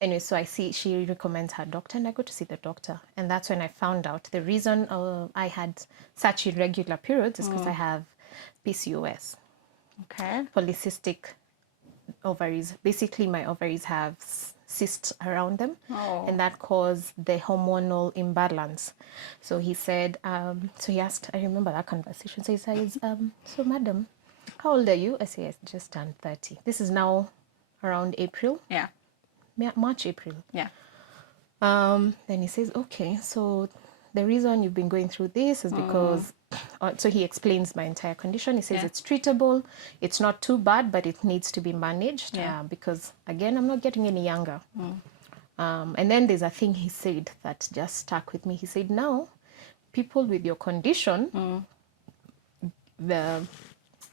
Anyway, so she recommends her doctor, and I go to see the doctor. And that's when I found out the reason I had such irregular periods is because I have PCOS. Okay. Polycystic ovaries. Basically, my ovaries have cysts around them, and that caused the hormonal imbalance. So he said, so he asked, I remember that conversation. So he says, so madam, how old are you? I say, I just turned 30. This is now around April. Yeah. March, April. Yeah. Then he says, okay, so the reason you've been going through this is because, so he explains my entire condition. He says it's treatable. It's not too bad, but it needs to be managed because, again, I'm not getting any younger. And then there's a thing he said that just stuck with me. He said, now, people with your condition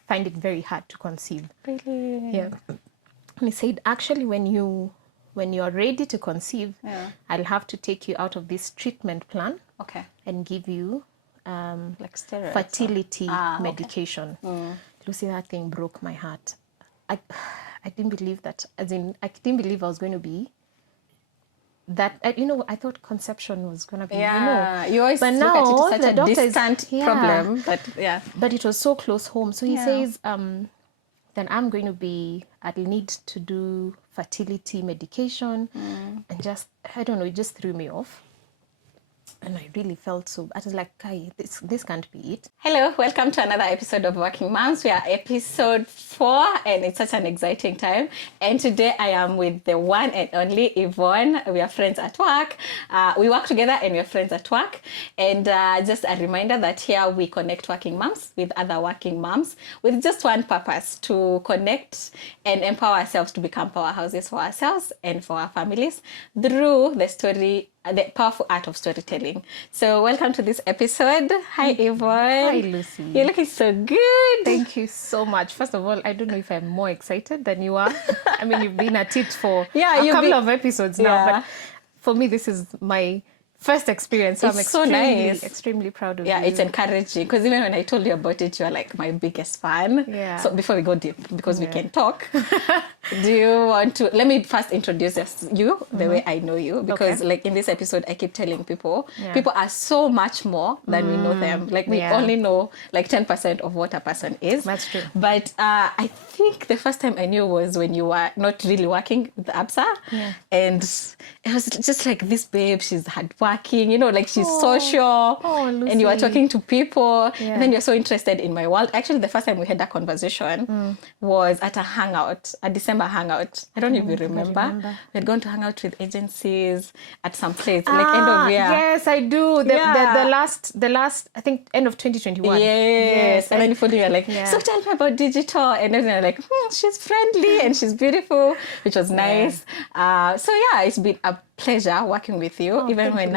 find it very hard to conceive. Really? Yeah. And he said, actually, when you're ready to conceive, I'll have to take you out of this treatment plan and give you like steroids, fertility medication. Lucy, that thing broke my heart. I didn't believe that. As in, I didn't believe I was going to be that. I thought conception was going to be. You always look at it as such a distant problem, but it was so close home. So he says, then I'm going to I'll need to do fertility medication. And just, I don't know, it just threw me off. And I really felt so, I was like, Kai, this can't be it. Hello, welcome to another episode of Working Moms. We are episode 4 and it's such an exciting time. And today I am with the one and only Yvonne. We are friends at work. We work together and we are friends at work. And just a reminder that here we connect working moms with other working moms with just one purpose, to connect and empower ourselves to become powerhouses for ourselves and for our families through the powerful art of storytelling. So welcome to this episode. Hi, Yvonne. Hi, Lucy. You're looking so good. Thank you so much. First of all, I don't know if I'm more excited than you are. I mean, you've been at it for a couple of episodes now, but for me, this is my first experience. So it's I'm extremely proud of you. Yeah, it's encouraging because even when I told you about it, you're like my biggest fan. Yeah. So before we go deep, because we can talk, do you want to, let me first introduce you the way I know you, because like in this episode, I keep telling people, people are so much more than we know them. Like we only know like 10% of what a person is. That's true. But I think the first time I knew was when you were not really working with ABSA. And it was just like, this babe, she's hardworking, like she's social. And you were talking to people. And then you're so interested in my world. Actually, the first time we had that conversation was at a hangout, a December hangout. I don't even remember. We had gone to hang out with agencies at some place, like end of year. Yes, I do. The last, I think, end of 2021. Yes. And then you were like, so tell me about digital. And then you're like, she's friendly and she's beautiful, which was nice. So yeah, it's been a pleasure working with you, even when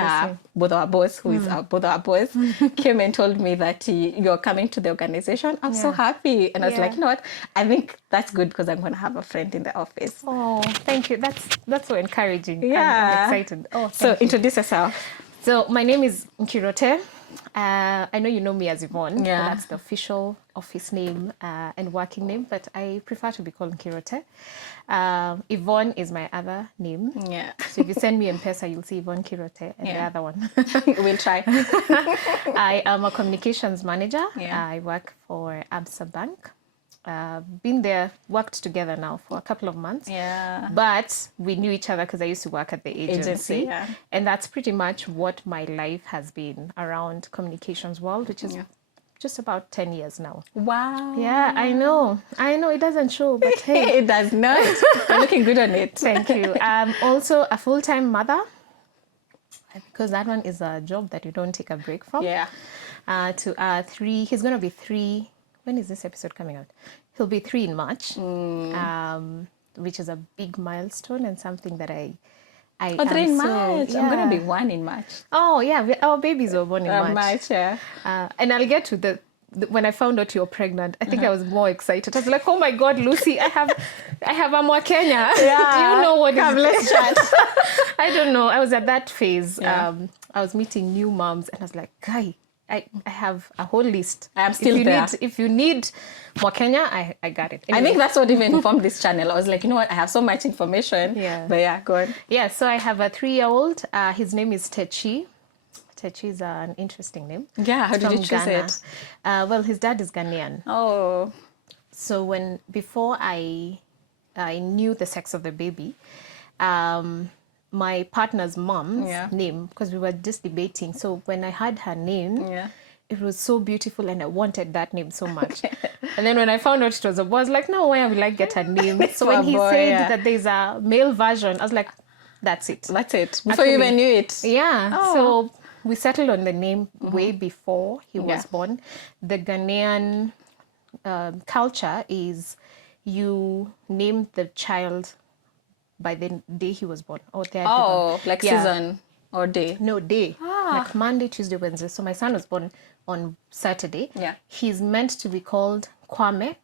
both our boss, who is both our boss, came and told me that you're coming to the organization. I'm so happy. And I was like, you know what? I think that's good because I'm going to have a friend in the office. Oh, thank you. That's so encouraging. I'm excited. So introduce yourself. So my name is Nkirote. I know you know me as Yvonne. Yeah. That's the official office name and working name, but I prefer to be called Nkirote. Yvonne is my other name. Yeah. So if you send me M-Pesa, you'll see Yvonne Nkirote and the other one. We'll try. I am a communications manager. I work for ABSA Bank. Been there, worked together now for a couple of months. Yeah. But we knew each other because I used to work at the agency. And that's pretty much what my life has been around communications world, which is just about 10 years now. Wow. Yeah, I know. It doesn't show, but hey. It does not. You're looking good on it. Thank you. I'm also a full-time mother, because that one is a job that you don't take a break from. Yeah. To 3, he's going to be 3. When is this episode coming out? He'll be 3 in March, which is a big milestone and something that I 3 in March. I'm going to be 1 in March. Oh, yeah. Our babies were born in March. And I'll get to when I found out you're pregnant, I think I was more excited. I was like, oh my God, Lucy, I have a more Kenya. Do you know what let's chat. I don't know. I was at that phase. I was meeting new moms and I was like, Guy, I have a whole list. I am still there. If you need more Kenya, I got it. Anyway. I think that's what even informed this channel. I was like, you know what? I have so much information. Yeah. But yeah, go on. Yeah, so I have a 3-year-old. His name is Techi. Techi is an interesting name. Yeah, how did you choose Ghana. it? Well, his dad is Ghanaian. Oh. So before I knew the sex of the baby, my partner's mom's name, because we were just debating. So when I heard her name, it was so beautiful and I wanted that name so much. And then when I found out it was a boy, I was like, no, why will I get her name? So when he said that there's a male version, I was like, that's it. That's it. Before you even knew it. Yeah. Oh. So we settled on the name way before he was born. The Ghanaian culture is you name the child by the day he was born. Or like season or day? No, day. Like Monday, Tuesday, Wednesday. So my son was born on Saturday. Yeah. He's meant to be called Kwame,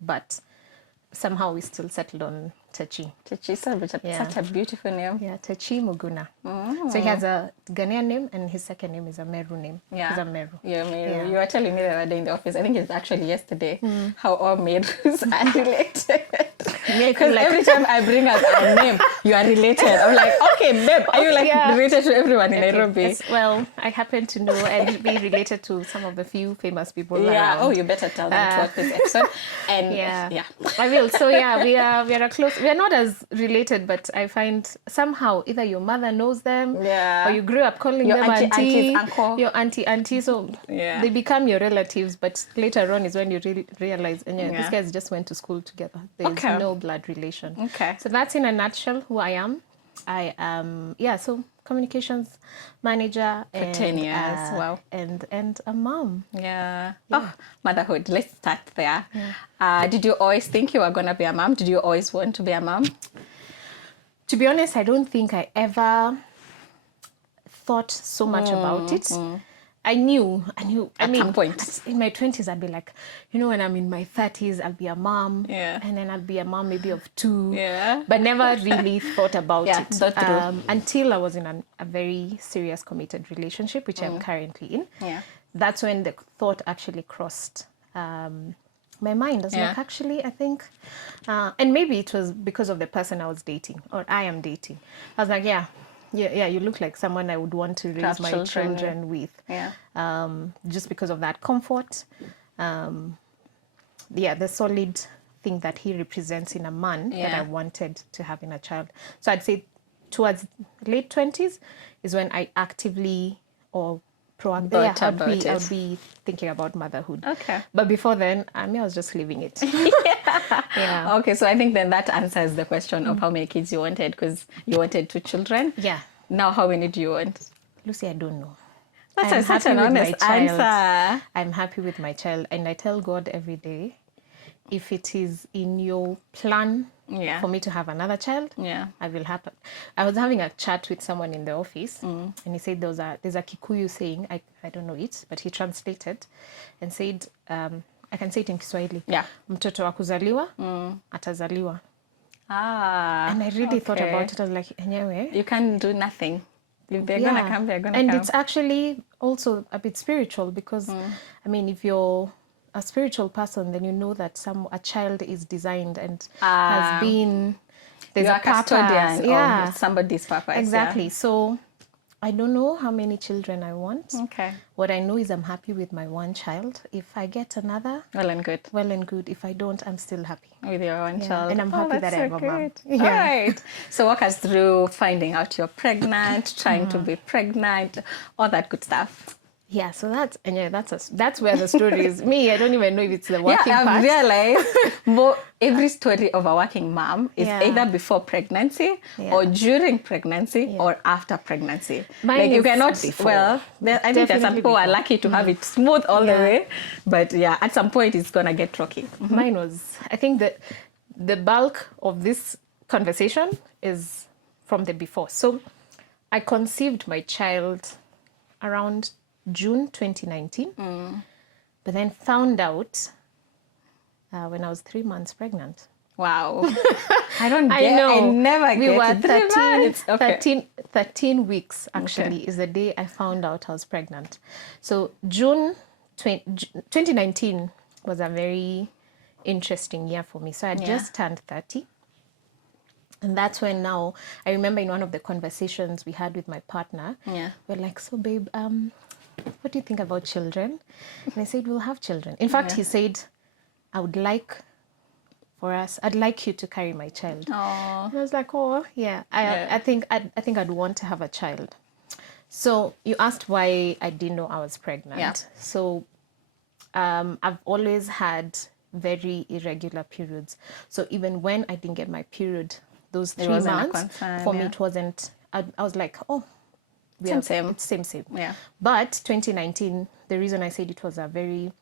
but somehow we still settled on Techi. Techi, such a beautiful name. Yeah, Techi Muguna. So he has a Ghanaian name and his second name is a Meru name. Yeah. He's a Meru. Yeah, Meru. Yeah. You were telling me the other day in the office, I think it's actually yesterday, how all Merus are related. Because every time I bring up a name, you are related. I'm like, okay, babe, are you related to everyone in Nairobi? Well, I happen to know and be related to some of the few famous people around. Oh, you better tell them to watch this episode. And yeah, I will. So yeah, we are close. We are not as related, but I find somehow either your mother knows them, or you grew up calling your them auntie, uncle, your auntie. So they become your relatives. But later on is when you realize, these guys just went to school together. There's no blood relation. Okay. So that's in a nutshell who I am. I am so communications manager for 10 years. Wow. And a mom. Yeah. Oh, motherhood. Let's start there. Did you always think you were gonna be a mom? Did you always want to be a mom? To be honest, I don't think I ever thought so much about it. I knew. At some point. In my 20s, I'd be like, when I'm in my 30s, I'll be a mom. Yeah. And then I'll be a mom maybe of 2. Yeah. But never really thought about it. That's true. Until I was in a very serious committed relationship, which I'm currently in. Yeah. That's when the thought actually crossed my mind. I was like, actually, I think, and maybe it was because of the person I was dating or I am dating. I was like, yeah, you look like someone I would want to raise my children with. Yeah. Just because of that comfort. The solid thing that he represents in a man that I wanted to have in a child. So I'd say towards late 20s is when I actively or proactively I'll be thinking about motherhood. Okay. But before then, I was just living it. Yeah. Okay, so I think then that answers the question of how many kids you wanted, because you wanted 2 children. Yeah. Now, how many do you want? Lucy, I don't know. That's such an honest answer. I'm happy with my child, and I tell God every day, if it is in your plan for me to have another child, I will happen. I was having a chat with someone in the office, and he said there's a Kikuyu saying, I don't know it, but he translated and said, I can say it in Kiswahili. Yeah. Mtoto wa kuzaliwa, atazaliwa. And I really thought about it. I was like, anyway, you can do nothing. If they're gonna come, they're gonna come. And it's actually also a bit spiritual because, if you're a spiritual person, then you know that a child is designed and has been. There's a custodian of somebody's purpose. Exactly. So I don't know how many children I want. Okay. What I know is I'm happy with my one child. If I get another, well and good. Well and good. If I don't, I'm still happy with your one child. And I'm happy that I have a mom. Yeah. All right. So walk us through finding out you're pregnant, trying to be pregnant, all that good stuff. Yeah, so that's where the story is. Me, I don't even know if it's the working part. I've realized every story of a working mom is either before pregnancy or during pregnancy or after pregnancy. Mine you cannot before. I think that some people are lucky to have it smooth all the way, but at some point it's gonna get rocky. Mine was, I think that the bulk of this conversation is from the before. So I conceived my child around June 2019, but then found out when I was 3 months pregnant. Wow. I don't get I know. I never we get were it. 13, 13 weeks actually is the day I found out I was pregnant. So June 2019 was a very interesting year for me. So I just turned 30. And that's when now, I remember in one of the conversations we had with my partner, we're like, so babe, what do you think about children? And I said, we'll have children. In fact, he said, I'd like you to carry my child. Aww. And I was like, oh, yeah, I think I'd want to have a child. So you asked why I didn't know I was pregnant. Yeah. So I've always had very irregular periods. So even when I didn't get my period, those 3 months, for me, it wasn't, I was like, oh, same. It's same. Yeah. But 2019, the reason I said it was a very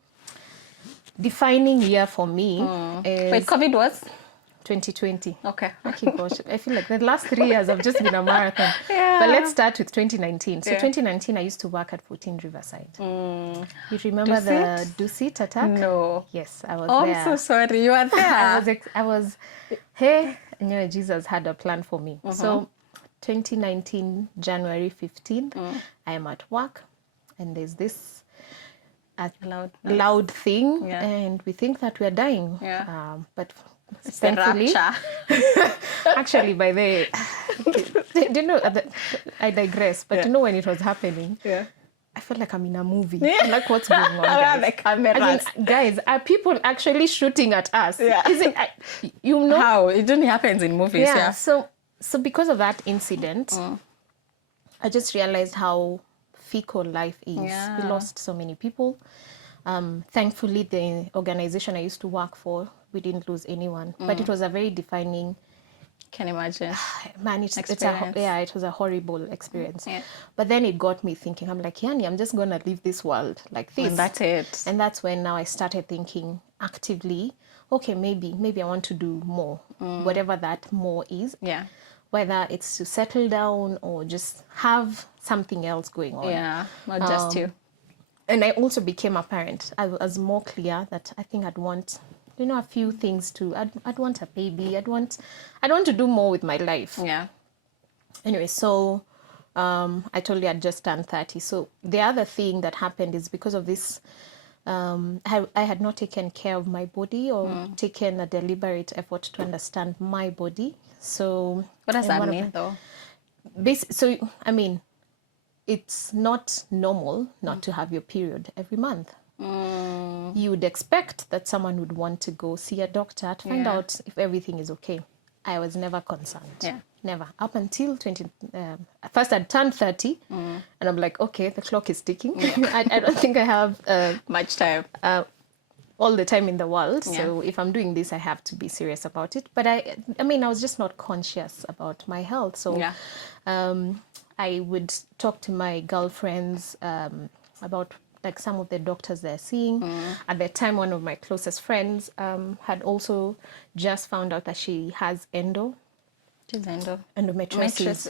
defining year for me is... Wait, COVID was? 2020. Okay. Okay, gosh. I feel like the last 3 years have just been a marathon. But let's start with 2019. So 2019, I used to work at 14 Riverside. You remember the Dusit Attack? No. Yes, I was there. there. I'm so sorry. You were there. I was, hey, I knew Jesus had a plan for me. So 2019, January 15th, I am at work and there's this loud thing and we think that we're dying. But it's thankfully, actually, by the way, do you know, I digress, but you know when it was happening, I felt like I'm in a movie. I'm like, what's going on, guys? The cameras. Guys, are people actually shooting at us? Is it, you know? How? It only happens in movies, So because of that incident, I just realized how fickle life is. We lost so many people. Thankfully, the organization I used to work for, we didn't lose anyone. But it was a very defining... Can imagine. Man, it was a horrible experience. But then it got me thinking, I'm like, Yani, I'm just going to leave this world like this. And that's it. And that's when now I started thinking actively, okay, maybe I want to do more, whatever that more is. Whether it's to settle down or just have something else going on. Yeah, not just you. And I also became a parent. I was more clear that I think I'd want, a few things to, I'd want a baby. I'd want to do more with my life. Anyway, so I told you I'd just turned 30. So the other thing that happened is because of this, I had not taken care of my body or taken a deliberate effort to understand my body. So what does that mean, though? So, I mean, it's not normal not to have your period every month. You would expect that someone would want to go see a doctor to find out if everything is okay. I was never concerned. Never. Up until first I'd turned 30 and I'm like, okay, the clock is ticking. I don't think I have much time. All the time in the world. So if I'm doing this, I have to be serious about it. But I was just not conscious about my health. So I would talk to my girlfriends about like some of the doctors they're seeing. At the time, one of my closest friends had also just found out that she has endometriosis.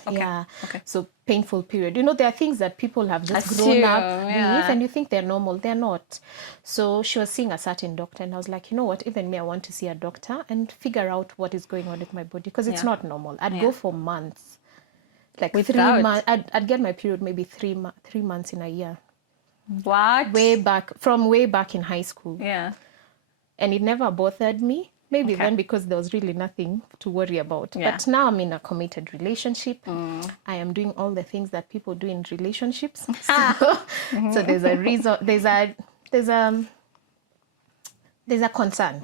Okay. So painful period. There are things that people have just grown up with and you think they're normal. They're not. So she was seeing a certain doctor and I was like, you know what, even me, I want to see a doctor and figure out what is going on with my body because it's not normal. I'd go for months. Like 3 months. I'd get my period maybe 3 months in a year. What? Way back in high school. And it never bothered me. Maybe then because there was really nothing to worry about. But now I'm in a committed relationship. I am doing all the things that people do in relationships. So there's a reason. There's a concern.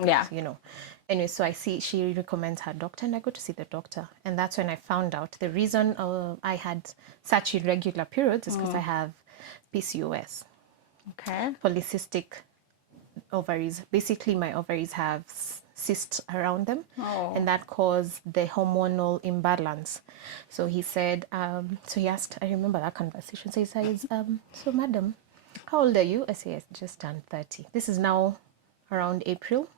Anyway, so I see she recommends her doctor and I go to see the doctor. And that's when I found out the reason I had such irregular periods is because I have PCOS. Polycystic ovaries. Basically, my ovaries have cysts around them. And that caused the hormonal imbalance. So he said, so he asked, I remember that conversation. So he says, so madam, how old are you? I say, yes, just turned 30. This is now around April.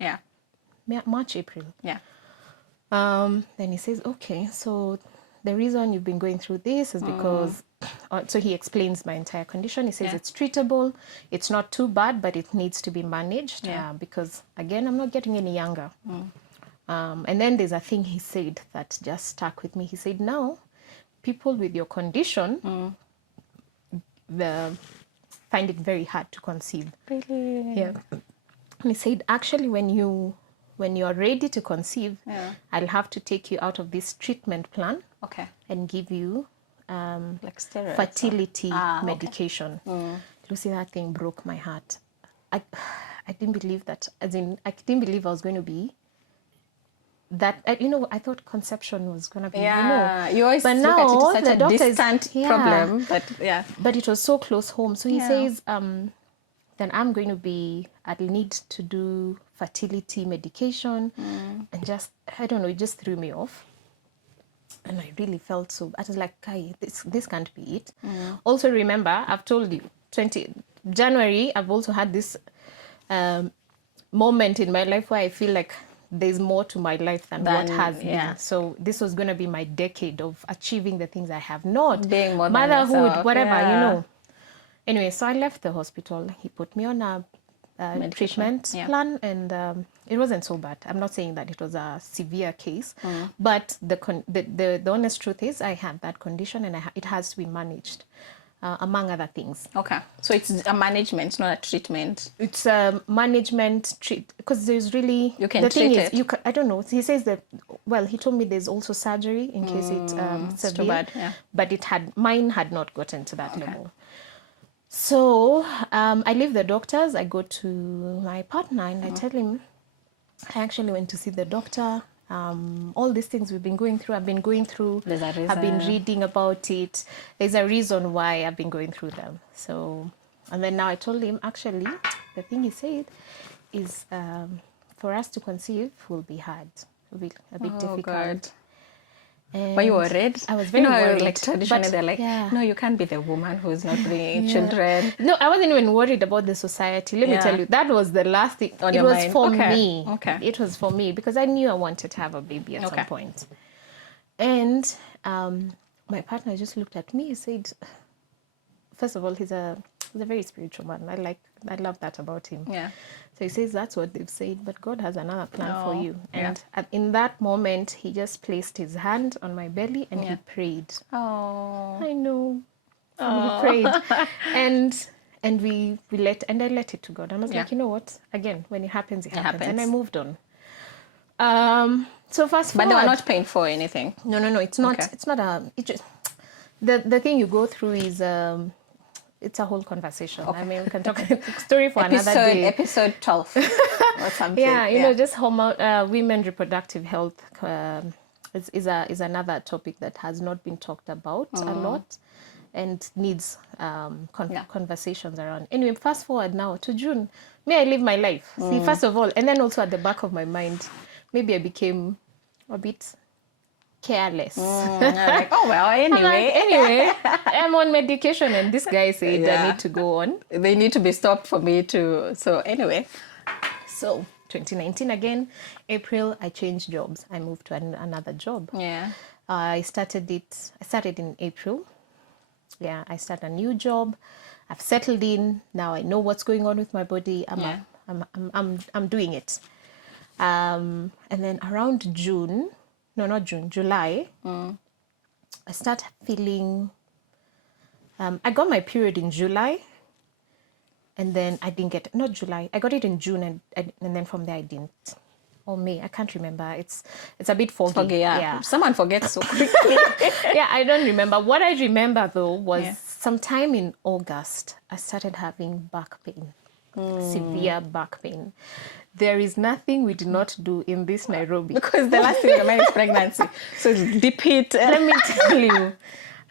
March, April. Then he says, okay, so the reason you've been going through this is because, so he explains my entire condition. He says it's treatable. It's not too bad, but it needs to be managed because, again, I'm not getting any younger. And then there's a thing he said that just stuck with me. He said, now people with your condition find it very hard to conceive. Really? Yeah. And he said, actually, when you're ready to conceive, I'll have to take you out of this treatment plan and give you like steroids, fertility medication. Lucy, that thing broke my heart. I didn't believe that. As in, I didn't believe I was going to be that. I thought conception was going to be, you always but look now at it as such the a doctor distant problem. But it was so close home. So he says, then I'll need to do fertility medication, and just, I don't know, it just threw me off. And I really felt so, I was like, this can't be it. Also remember, I've told you, January, I've also had this moment in my life where I feel like there's more to my life than what has been. So this was going to be my decade of achieving the things I have not. Being more motherhood, than yourself. whatever, Anyway, so I left the hospital. He put me on a treatment plan, and it wasn't so bad. I'm not saying that it was a severe case, but the honest truth is I had that condition, and it has to be managed, among other things. Okay, so it's a management, not a treatment. It's a management because there's really you can treat it. I don't know. He says that. Well, he told me there's also surgery in case it's severe, too bad, but mine had not gotten to that level. So I leave the doctors. I go to my partner and I tell him I actually went to see the doctor. All these things we've been going through, I've been going through. There's a reason. I've been reading about it. There's a reason why I've been going through them. So, and then now I told him, actually, the thing he said is for us to conceive will be hard. It will be a bit difficult. God. And were you worried? I was very worried. Like traditionally, they're like, no, you can't be the woman who's not bringing children. No, I wasn't even worried about the society. Let me tell you, that was the last thing. On it your was mind. for me. Okay. It was for me because I knew I wanted to have a baby at some point. And my partner just looked at me. He said, first of all, he's a very spiritual man. I love that about him. Yeah. So he says that's what they've said, but God has another plan for you. And in that moment, he just placed his hand on my belly and he prayed. Oh, I know. He prayed, and I let it to God. I was like, you know what? Again, when it happens, it happens, and I moved on. So fast forward. but they were not painful or anything. No. It's not. Okay. It's not it just the thing you go through is it's a whole conversation. Okay. I mean, we can talk story for another day. Episode 12 or something. Yeah, just women reproductive health is another topic that has not been talked about a lot and needs conversations around. Anyway, fast forward now to June. May I live my life? See, first of all, and then also at the back of my mind, maybe I became a bit careless. Like, oh well, anyway. I'm on medication and this guy said I need to go on. They need to be stopped for me to. So anyway. So 2019 again, April, I changed jobs. I moved to another job. Yeah. I started in April. Yeah, I started a new job. I've settled in. Now I know what's going on with my body. I'm doing it. And then around June, no, not June, July, I start feeling, I got my period in July, and then I didn't get, not July, I got it in June, and then from there I didn't. Or May, I can't remember. It's a bit foggy. Yeah. Someone forgets so quickly. Yeah, I don't remember. What I remember though was sometime in August, I started having back pain, severe back pain. There is nothing we do not do in this Nairobi. Because the last thing in your mind is pregnancy. So dip it. Let me tell you,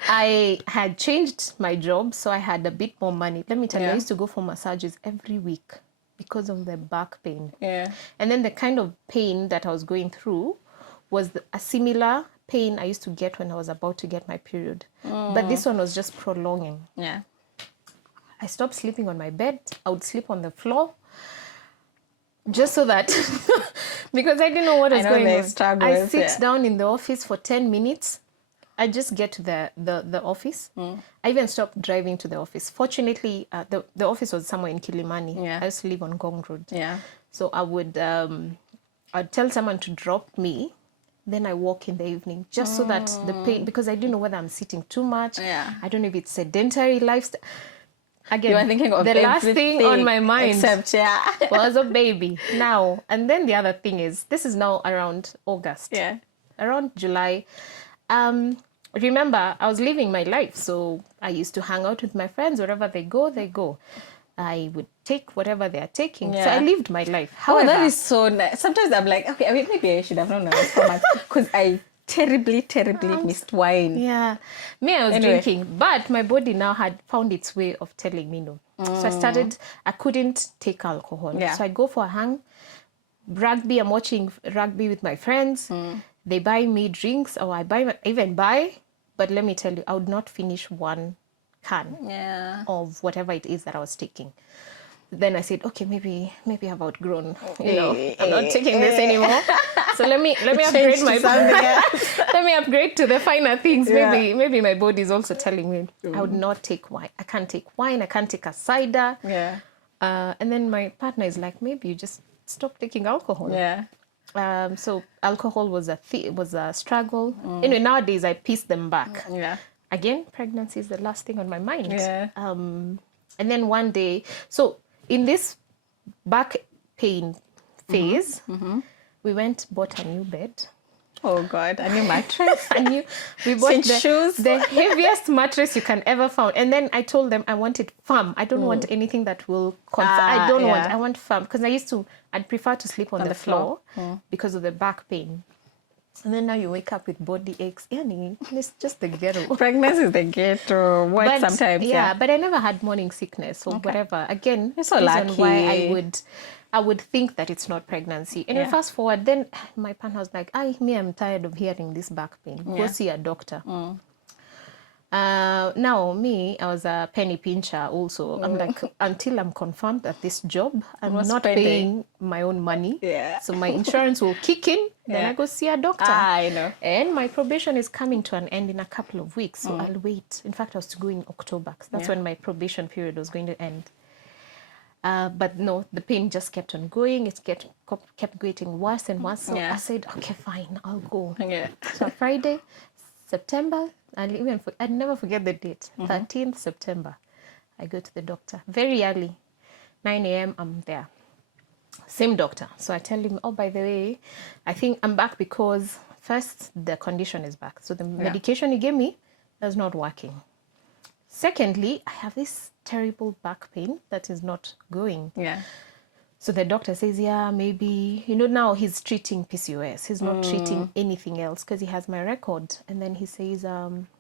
I had changed my job, so I had a bit more money. Let me tell you, I used to go for massages every week because of the back pain. Yeah. And then the kind of pain that I was going through was a similar pain I used to get when I was about to get my period. But this one was just prolonging. Yeah. I stopped sleeping on my bed. I would sleep on the floor. Just so that, because I didn't know what was going on. I sit down in the office for 10 minutes. I just get to the office. I even stopped driving to the office. Fortunately, the office was somewhere in Kilimani. Yeah. I used to live on Gong Road. Yeah. So I'd tell someone to drop me then I walk in the evening just so that the pain, because I didn't know whether I'm sitting too much. Yeah. I don't know if it's sedentary lifestyle. Again, You are thinking of the last thing on my mind except, was a baby now. And then the other thing is, this is now around August. Yeah. Around July. Remember, I was living my life. So I used to hang out with my friends. Wherever they go, they go. I would take whatever they are taking. So I lived my life. However, that is so nice. Sometimes I'm like, okay, I mean, maybe I should have known I was so much, because I terribly missed wine. Yeah. I was drinking, but my body now had found its way of telling me no. So I couldn't take alcohol. Yeah. So I go for a hang. Rugby, I'm watching rugby with my friends. They buy me drinks, or even buy. But let me tell you, I would not finish one can of whatever it is that I was taking. Then I said, okay, maybe I've outgrown, I'm not taking this anymore. So let me upgrade my let me upgrade to the finer things. Maybe my body is also telling me I would not take wine. I can't take wine. I can't take a cider. Yeah. And then my partner is like, maybe you just stop taking alcohol. Yeah. So alcohol was a struggle. Anyway, nowadays I piece them back. Yeah. Again, pregnancy is the last thing on my mind. Yeah. And then one day, so in this back pain phase, we bought a new bed. Oh God, a new mattress. We bought shoes. the heaviest mattress you can ever find. And then I told them I want it firm. I don't want anything that will I want firm. Because I'd prefer to sleep on the floor because of the back pain. And then now you wake up with body aches. It's just the ghetto. Pregnancy is the ghetto. Sometimes. Yeah, but I never had morning sickness or whatever. Again, you're so reason lucky. why I would think that it's not pregnancy. And then fast forward, then my partner was like, I'm tired of hearing this back pain. Go see a doctor. Now, I was a penny pincher also. I'm like, until I'm confirmed at this job, I'm not paying my own money. Yeah. So my insurance will kick in, then I go see a doctor. I know. And my probation is coming to an end in a couple of weeks, so I'll wait. In fact, I was to go in October, 'cause that's when my probation period was going to end. But no, the pain just kept on going. It kept getting worse and worse. So I said, okay, fine, I'll go. Yeah. So Friday, September, I'd never forget the date, 13th September. I go to the doctor very early, 9 a.m. I'm there. Same doctor. So I tell him, by the way, I think I'm back because first, the condition is back. So the medication he gave me is not working. Secondly, I have this terrible back pain that is not going. Yeah. So the doctor says, maybe, now he's treating PCOS. He's not treating anything else because he has my record. And then he says,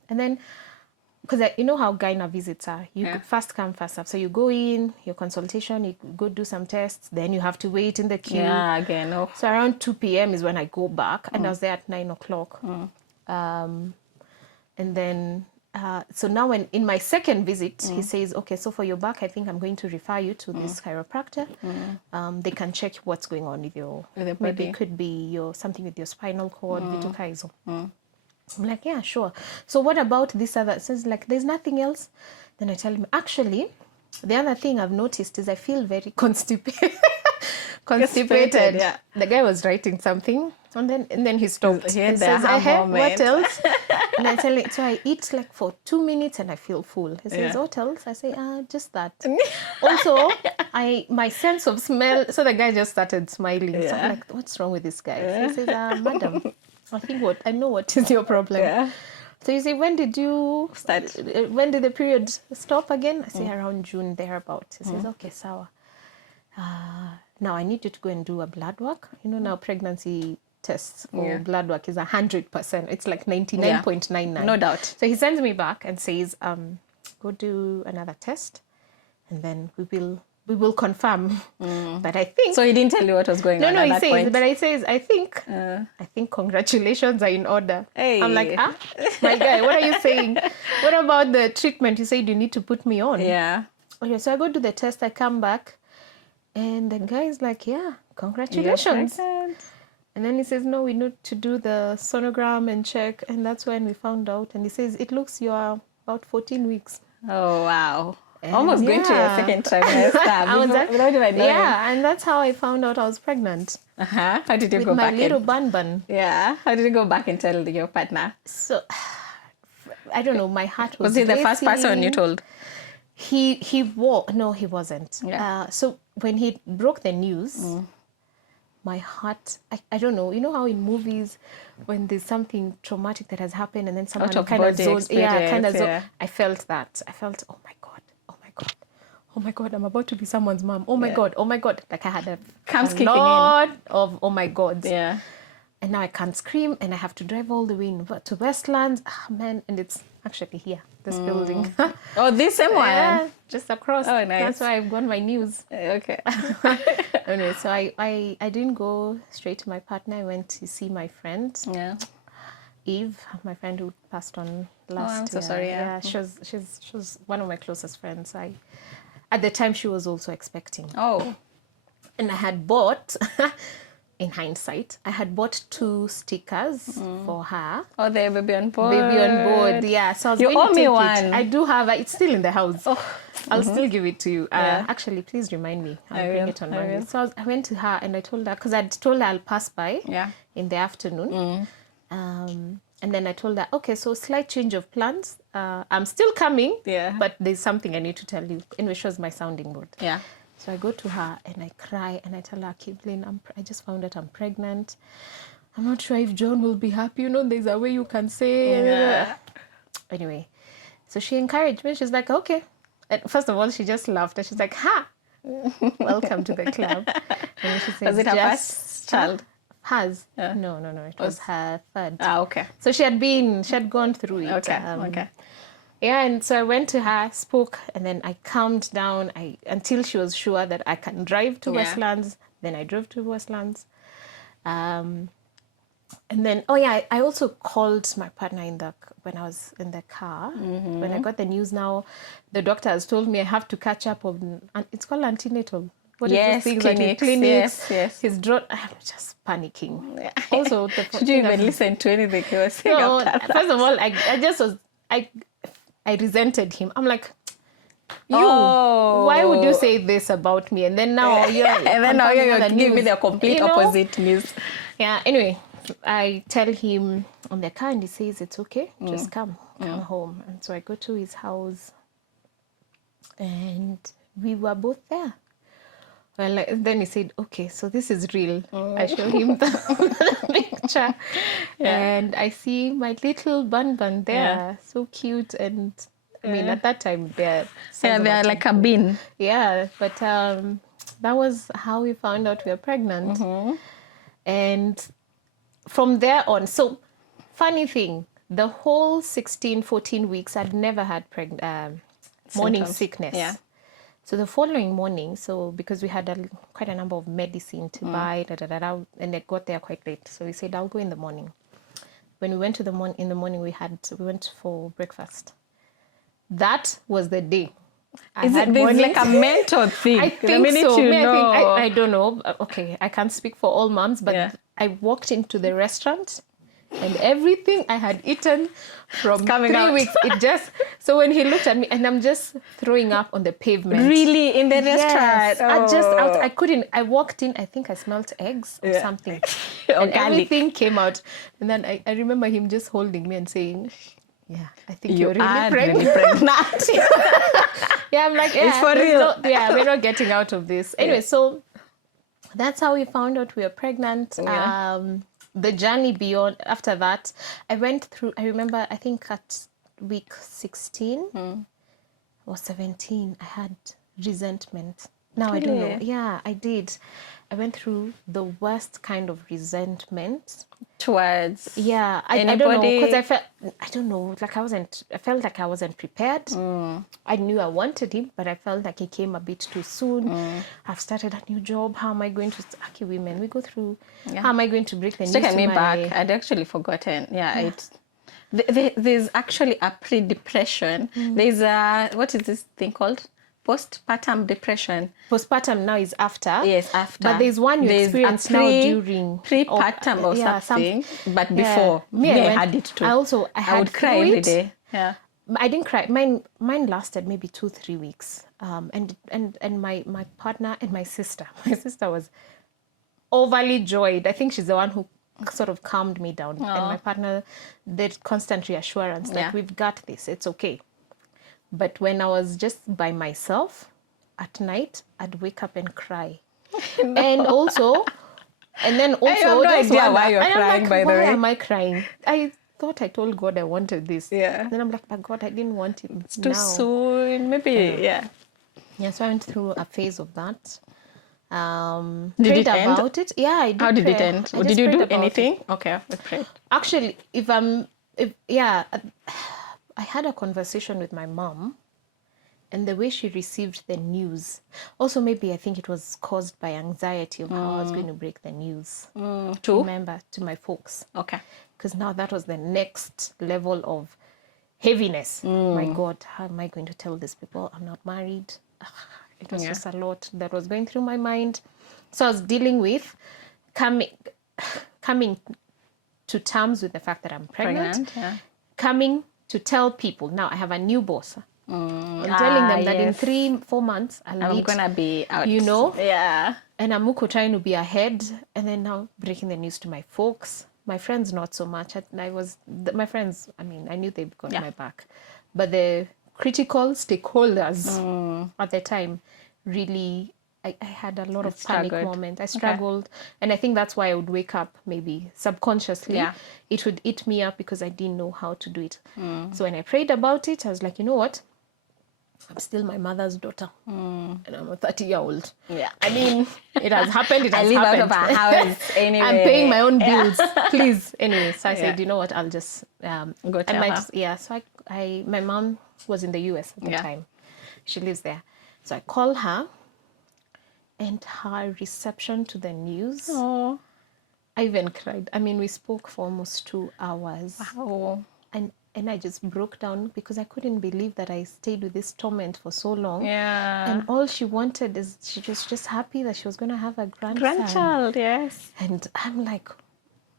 because you know how gyna visits are. You first come, first serve. So you go in, your consultation, you go do some tests, then you have to wait in the queue. Yeah, again. Oh. So around 2 p.m. is when I go back, and I was there at 9 o'clock. And then, so now in my second visit, he says, okay, so for your back, I think I'm going to refer you to this chiropractor. They can check what's going on with your, maybe it could be something with your spinal cord, vitokaizo. I'm like, yeah, sure. So what about this other? Says like, there's nothing else. Then I tell him, actually, the other thing I've noticed is I feel very constipated. Yeah. The guy was writing something, and then he stopped. He says, what else? And I tell him, so I eat like for 2 minutes and I feel full. He says, what else? I say, just that. Also, my sense of smell. So the guy just started smiling. So I'm like, what's wrong with this guy? So he says, madam, I know what is your problem. Yeah. So you say, when did you start? When did the period stop again? I say around June, thereabout. He says, okay, sawa. Now I need you to go and do a blood work. Now pregnancy tests for blood work is 100%. It's like 99.99. No doubt. So he sends me back and says, go do another test, and then we will confirm. But I think... So he didn't tell you what was going on at that point? But he says, I think congratulations are in order. Hey. I'm like, my guy, what are you saying? What about the treatment you said you need to put me on? Yeah. Okay, so I go do the test, I come back, and the guy is like, congratulations. And then he says, no, we need to do the sonogram and check. And that's when we found out. And he says, it looks you're about 14 weeks. Oh, wow. Almost going to your second trimester without even knowing. Yeah, and that's how I found out I was pregnant. How did you with go my back? Little bun. Yeah. How did you go back and tell your partner? So I don't know. My heart was. Was he the first person you told? No, he wasn't. Yeah. So when he broke the news, my heart, I don't know. You know how in movies, when there's something traumatic that has happened and then someone kind of zones, I felt that. I felt, oh my God, I'm about to be someone's mom. Oh my God. Like I had a lot of oh my God. Yeah. And now I can't scream and I have to drive all the way to Westlands. Man, and it's actually here, this building. Oh, this same one? Yeah, just across. Oh, nice. That's why I've got my news. Okay. Anyway, so I didn't go straight to my partner. I went to see my friend. Yeah. Eve, my friend who passed on last year. I'm so sorry. Yeah, she was one of my closest friends. At the time, she was also expecting. Oh. And I had bought... In hindsight, I had bought 2 stickers for her. Oh, the baby on board. Yeah. So I was you going owe to me take one. it. I do have it. It's still in the house. Oh. I'll still give it to you. Yeah. Actually, please remind me. I'll I bring will. it on Monday. So I went to her and I told her, because I'd told her I'll pass by in the afternoon. And then I told her, okay, so slight change of plans. I'm still coming, but there's something I need to tell you. Anyway, she was my sounding board. Yeah. So I go to her and I cry and I tell her, Kibling, I just found out I'm pregnant. I'm not sure if John will be happy. You know, there's a way you can say. Yeah. Anyway, so she encouraged me. She's like, okay. And first of all, she just laughed. And she's like, welcome to the club. And she says, was it her first child? Hers. Yeah. No. It was her third. Okay. So she had gone through it. Okay. Yeah, and so I went to her, spoke, and then I calmed down until she was sure that I can drive to Westlands. Then I drove to Westlands. And then, I also called my partner when I was in the car. When I got the news now, the doctor has told me I have to catch up on, it's called antenatal. What is those things clinics. Yes. I'm just panicking. Yeah. Also, should you even listen to anything he was saying? No, first of all, I resented him. I'm like, why would you say this about me? And then now you're giving me the complete opposite news. Yeah. Anyway, I tell him on the car, and he says it's okay. Just come home. And so I go to his house, and we were both there. Well, then he said, okay, so this is real. I show him the picture. Yeah. And I see my little bun there. Yeah. So cute. And I mean, at that time, they're like a bean. Yeah. But that was how we found out we were pregnant. And from there on, so funny thing, the whole 14 weeks, I'd never had morning sickness. Yeah. So the following morning, because we had quite a number of medicine to buy, and it got there quite late. So we said, I'll go in the morning. When we went in the morning, we went for breakfast. That was the day. Is it like a mental thing? I think so. I don't know. Okay, I can't speak for all moms, but I walked into the restaurant. And everything I had eaten from 3 weeks, so when he looked at me, and I'm just throwing up on the pavement. Really? In the restaurant? Yes. I couldn't. I walked in, I think I smelled eggs or something. And everything came out. And then I remember him just holding me and saying, yeah, I think you're really pregnant. Yeah, I'm like, it's for real. We're not getting out of this. Anyway, so that's how we found out we were pregnant. Yeah. The journey beyond, after that, I remember, I think at week 16 or 17, I had resentment. Now, really? I don't know. Yeah, I did. I went through the worst kind of resentment. Towards I don't know, because I felt like I wasn't prepared. I knew I wanted him, but I felt like he came a bit too soon. I've started a new job. How am I going to, women, we go through, how am I going to break the news to me back. I'd actually forgotten. There's actually a pre-depression. There's what is this thing called? Postpartum depression. Postpartum now is after. Yes, after. But there's one you experience now during. Prepartum or something. But before, I had it too. I had would cry every day. Yeah. I didn't cry. Mine lasted maybe 2-3 weeks. And my partner and my sister. My sister was overly joyed. I think she's the one who sort of calmed me down. And my partner, did constant reassurance that we've got this. It's okay. But when I was just by myself at night, I'd wake up and cry. And then also, I have no idea why you're crying, by the way. Why am I crying? I thought I told God I wanted this. Yeah. Then I'm like, but God, I didn't want it. It's too soon. Maybe, yeah. Yeah, so I went through a phase of that. Did Prayed it end? about it. Yeah, I did. How did it pray. end? I Did just you prayed do about anything? it. Okay, we prayed. Actually, I had a conversation with my mom, and the way she received the news. Also, maybe I think it was caused by anxiety of how I was going to break the news. Remember, to my folks. Okay. Because now that was the next level of heaviness. My God, how am I going to tell these people I'm not married? It was just a lot that was going through my mind. So I was dealing with coming to terms with the fact that I'm pregnant. Coming to tell people, now I have a new boss. I'm telling them that in 3-4 months I'm gonna be out. You know? Yeah. And I'm trying to be ahead, and then now breaking the news to my folks. My friends, not so much. My friends, I mean, I knew they'd got my back. But the critical stakeholders at the time, really, I had a lot of panic moments. I struggled. And I think that's why I would wake up, maybe subconsciously. Yeah. It would eat me up because I didn't know how to do it. So when I prayed about it, I was like, you know what? I'm still my mother's daughter, and I'm a 30-year-old. Yeah. I mean, it has happened. It has I live happened. out of our house anyway. I'm paying my own bills, please. Anyway, so I said, you know what? I'll just go tell her. So my mom was in the US at the time. She lives there. So I call her, and her reception to the news. Oh. I even cried. I mean, we spoke for almost 2 hours. Wow. And I just broke down because I couldn't believe that I stayed with this torment for so long. Yeah. And all she wanted is she was just happy that she was going to have a grandson. Grandchild, yes. And I'm like,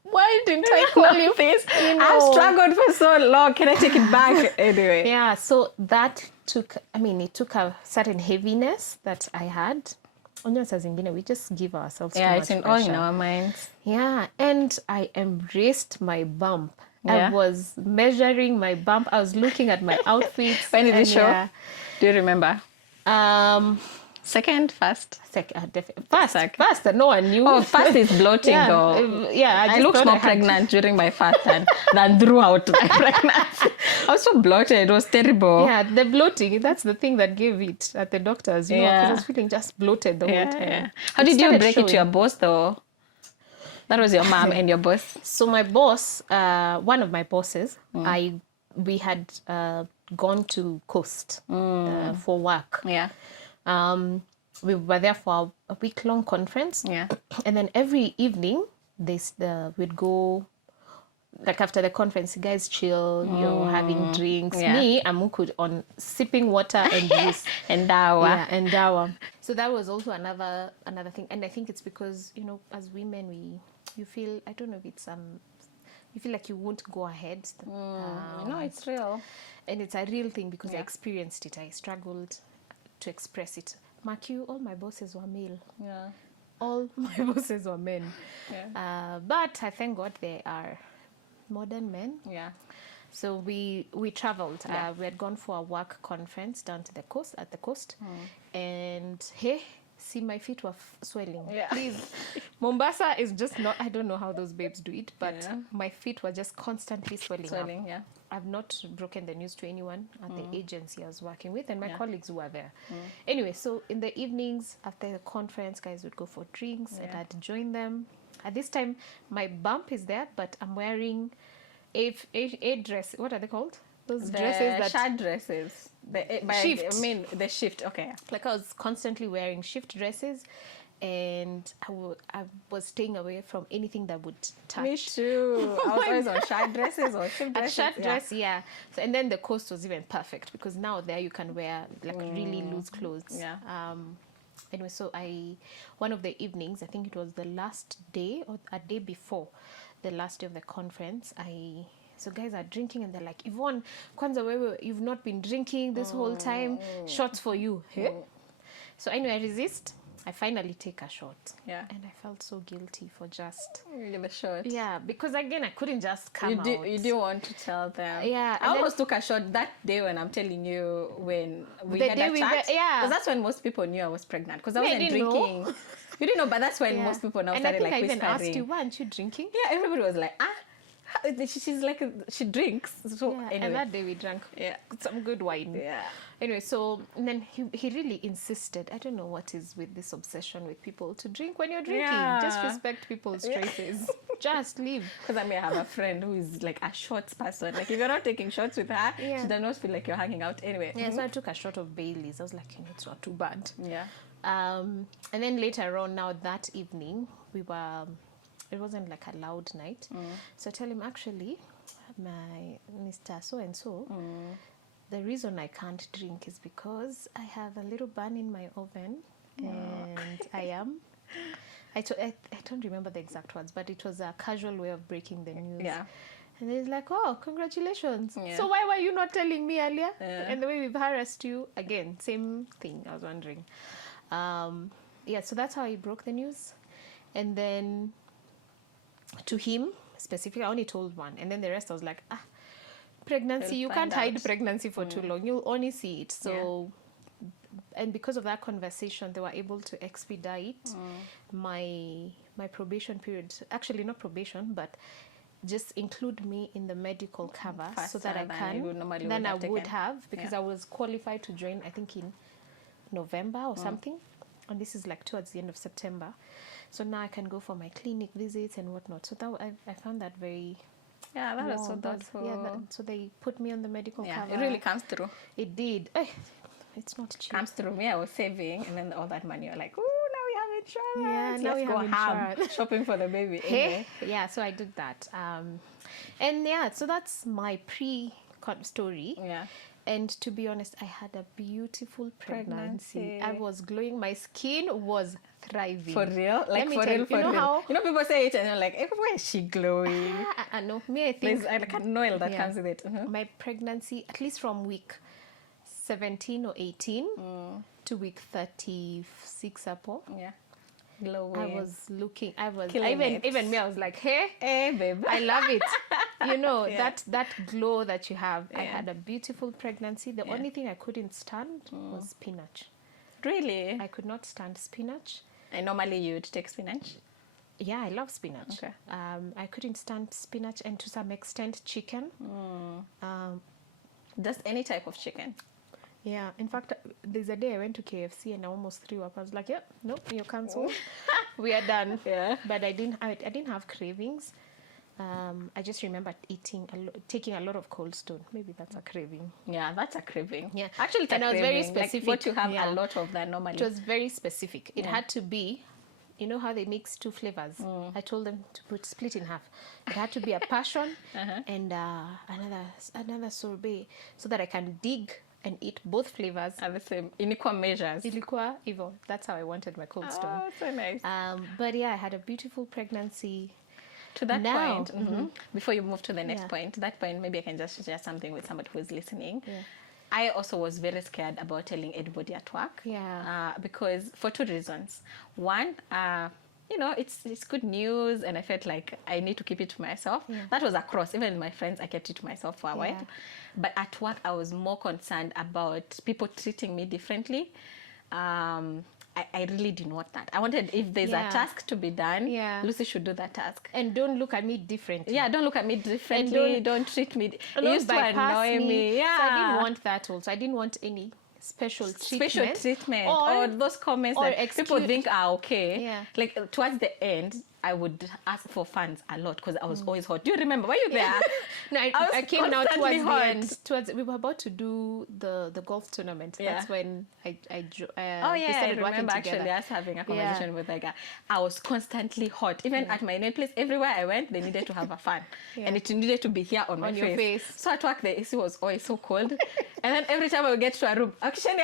why didn't I call you this? You know? I've struggled for so long. Can I take it back? Anyway. Yeah, so that took a certain heaviness that I had. We just give ourselves too much it's all pressure. in our minds. Yeah, and I embraced my bump. I was measuring my bump. I was looking at my outfits. When did it show? Yeah. Do you remember? Second, first? First. No one knew. Oh, first is bloating though. Yeah, I looked more pregnant during my first than throughout my pregnancy. I was so bloated. It was terrible. Yeah, the bloating, that's the thing that gave it at the doctors. You know, because I was feeling just bloated the whole time. Yeah. How did you break it to your boss though? That was your mom and your boss? So my boss, one of my bosses, we had gone to Coast for work. Yeah. We were there for a week-long conference. Yeah. And then every evening, we'd go, like after the conference, you guys chill, you're having drinks. Yeah. Me, I'm on sipping water and juice. And dawa. Yeah, and dawa. So that was also another thing. And I think it's because, you know, as women, you feel, I don't know if it's, you feel like you won't go ahead. No, it's real. And it's a real thing because I experienced it. I struggled to express it. Mark you, all my bosses were male. Yeah. All my bosses were men. Yeah. But I thank God they are modern men. Yeah. So we traveled. We had gone for a work conference down to the coast, at the coast. And hey, see, my feet were swelling. Yeah. Please. Mombasa is just not, I don't know how those babes do it, but my feet were just constantly swelling up. Yeah. I've not broken the news to anyone at the agency I was working with and my colleagues who were there. Anyway, so in the evenings after the conference, guys would go for drinks and I'd join them. At this time, my bump is there, but I'm wearing a dress. What are they called? Those dresses that... Short dresses. Shift. I mean, the shift, okay. Like I was constantly wearing shift dresses and I was staying away from anything that would touch. Me too. I was always on short dresses or shift dresses. A short dress, yeah. So, and then the coast was even perfect because now there you can wear like really loose clothes. Yeah. Anyway, so one of the evenings, I think it was the last day or a day before the last day of the conference, I So guys are drinking and they're like, Yvonne, kwanza wewe, you've not been drinking this whole time. Shots for you. So anyway, I resist. I finally take a shot. Yeah. And I felt so guilty for just... Give a shot. Yeah, because again, I couldn't just come out. You didn't want to tell them. Yeah. I almost took a shot that day when I'm telling you, when we had a chat. Yeah. Because that's when most people knew I was pregnant. Because I wasn't drinking. Know. You didn't know, but that's when most people now started like whispering. And I think I even asked you, why aren't you drinking? Yeah, everybody was like, she's like, she drinks. So anyway. And that day we drank some good wine. Yeah. Anyway, so and then he really insisted. I don't know what is with this obsession with people to drink when you're drinking. Yeah. Just respect people's choices. Just leave. Because I may have a friend who is like a shots person. Like if you're not taking shots with her, she does not feel like you're hanging out anyway. Yeah, so I took a shot of Bailey's. I was like, it's not too bad. Yeah. And then later on, now that evening, we were... It wasn't like a loud night. So I tell him, actually, my Mr. So-and-so, the reason I can't drink is because I have a little burn in my oven. And I don't remember the exact words, but it was a casual way of breaking the news. Yeah. And he's like, oh, congratulations. Yeah. So why were you not telling me earlier? And the way we've harassed you, again, same thing, I was wondering. So that's how he broke the news. And then... to him specifically, I only told one, and then the rest I was like, pregnancy, you can't hide pregnancy for too long, you'll only see it. So and because of that conversation, they were able to expedite my probation period. Actually, not probation, but just include me in the medical cover so that I can than I would have, because I was qualified to join, I think in November or something, and this is like towards the end of September. So now I can go for my clinic visits and whatnot. So that I found that very... Yeah, that was so thoughtful. So they put me on the medical cover. It really comes through. It did. It's not cheap. Comes through. Me, I was saving, and then all that money, you're like, ooh, now we have insurance. Yeah, now Let's we have insurance. Shopping for the baby. Hey, yeah, so I did that. And yeah, so that's my story. Yeah. And to be honest, I had a beautiful pregnancy. I was glowing. My skin was thriving. For real? Like for real, for real. How, you know, people say it and you're like, why is she glowing? I know. Me, I think... There's like an oil that comes with it. My pregnancy, at least from week 17 or 18 to week 36 up. Yeah. Glowing. I was looking, even me, I was like, hey, babe, I love it. You know, that glow that you have. I had a beautiful pregnancy. The only thing I couldn't stand was spinach. Really? I could not stand spinach. And normally you'd take spinach? Yeah, I love spinach. Okay. I couldn't stand spinach, and to some extent chicken. Just any type of chicken? Yeah, in fact, there's a day I went to KFC and I almost threw up. I was like, nope, you're cancelled. We are done. Yeah. But I didn't have cravings. I just remember taking a lot of Cold Stone. Maybe that's a craving. Yeah, that's a craving. Yeah. Actually, it's a craving. I was very specific. Like what you have a lot of that normally. It was very specific. It had to be, you know how they mix two flavors? I told them to split in half. It had to be a passion and another sorbet, so that I can dig and eat both flavors at the same, in equal measures. Ilikuwa hivyo. That's how I wanted my Cold Stone. Oh, so nice. But yeah, I had a beautiful pregnancy. To that point, before you move to the next point, that point, maybe I can just share something with somebody who is listening. Yeah. I also was very scared about telling anybody at work. Yeah. Because for two reasons. One, you know, it's good news, and I felt like I need to keep it to myself. Yeah. That was across. Even with my friends, I kept it to myself for a while. But at work, I was more concerned about people treating me differently. I really didn't want that. I wanted, if there's a task to be done, Lucy should do that task. And don't look at me differently. Yeah, don't look at me differently. Don't treat me. It used to annoy me. Yeah. So I didn't want that also. I didn't want any special treatment. Or those comments that people think are okay. Yeah. Like towards the end, I would ask for funds a lot because I was always hot. Do you remember? Were you there? No, I came now towards the end. We were about to do the golf tournament. Yeah. That's when we I started remember working together. actually us having a conversation with like I was constantly hot. Even at my nail place, everywhere I went, they needed to have a fan. And it needed to be here on my your face. So at work, the AC was always so cold. And then every time I would get to a room, action.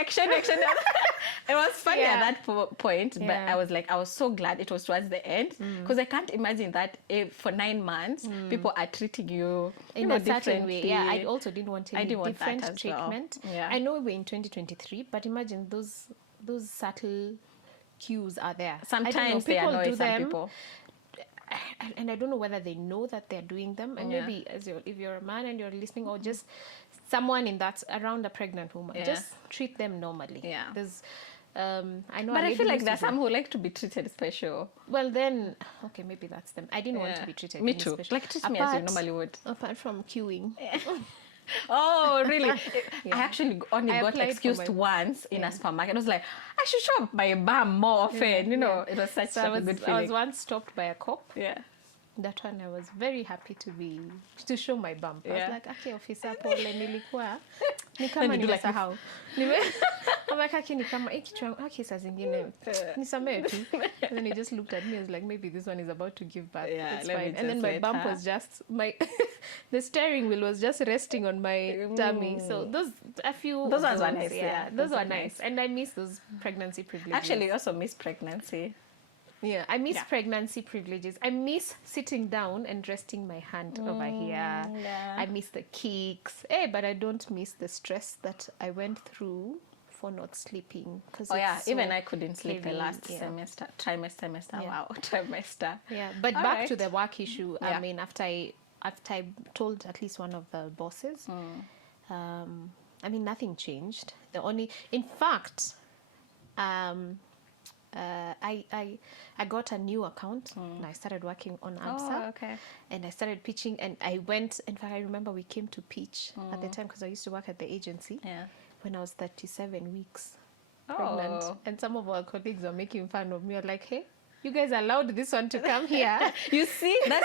It was funny Yeah. at that point, but Yeah. I was so glad it was towards the end, because I can't imagine that if for 9 months people are treating you, in a certain way. Yeah, I also didn't want any didn't want that different as well. treatment. Yeah. I know we're in 2023, but imagine those subtle cues are there. I don't know, Sometimes they people annoy do some them, people. and I don't know whether they know that they're doing them. And Yeah. maybe if you're a man and you're listening, or just someone in that around a pregnant woman, Yeah. just treat them normally. Yeah. There's I know, But a I lady feel like used there to are do- some who like to be treated special. Well, then, okay, maybe that's them. I didn't want to Yeah. be treated. Me any too. special. Like, treat me as you normally would. Apart from queuing. Oh, really? Yeah. I actually only I got applied for excused my- once in a supermarket. I was like, I should show up my bum more often. You know, it was such So a good I feeling. was once stopped by a cop. Yeah. That one I was very happy to show my bump. I was Yeah. like, okay, officer pole nilikuwa ni kama Then you do like nimesahau. I'm like, okay, ni kama kichwa okay, saa zingine nisamee tu. And then he just looked at me and was like, maybe this one is about to give birth. Yeah, It's let me fine. And then my just bump let her. was just my the steering wheel was just resting on my tummy. So those Those of ones were nice, yeah. Those Those were were nice. And I miss those pregnancy privileges. Actually, I also miss pregnancy. Yeah, I miss Yeah. pregnancy privileges. I miss sitting down and resting my hand over here. Yeah. I miss the kicks. Hey, but I don't miss the stress that I went through for not sleeping. Oh yeah, even I couldn't sleep the heavy, last yeah. trimester. Yeah. Wow, trimester. Yeah, but All back right. to the work issue. Yeah. I mean, after I told at least one of the bosses, I mean, nothing changed. In fact, I got a new account and I started working on AMSA. Oh, okay. And I started pitching, and I went. In fact, I remember we came to pitch at the time because I used to work at the agency. Yeah. When I was 37 weeks Oh. pregnant, and some of our colleagues were making fun of me. Or like, hey, you guys allowed this one to come here. You see, that's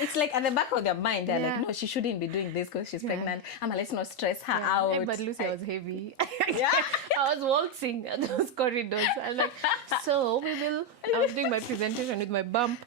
it's like at the back of their mind. They're Yeah. like, no, she shouldn't be doing this because she's Yeah. pregnant. Let's not stress her Yeah. out. Hey, but Lucy was heavy. Yeah. I was waltzing at those corridors. I was like, so I was doing my presentation with my bump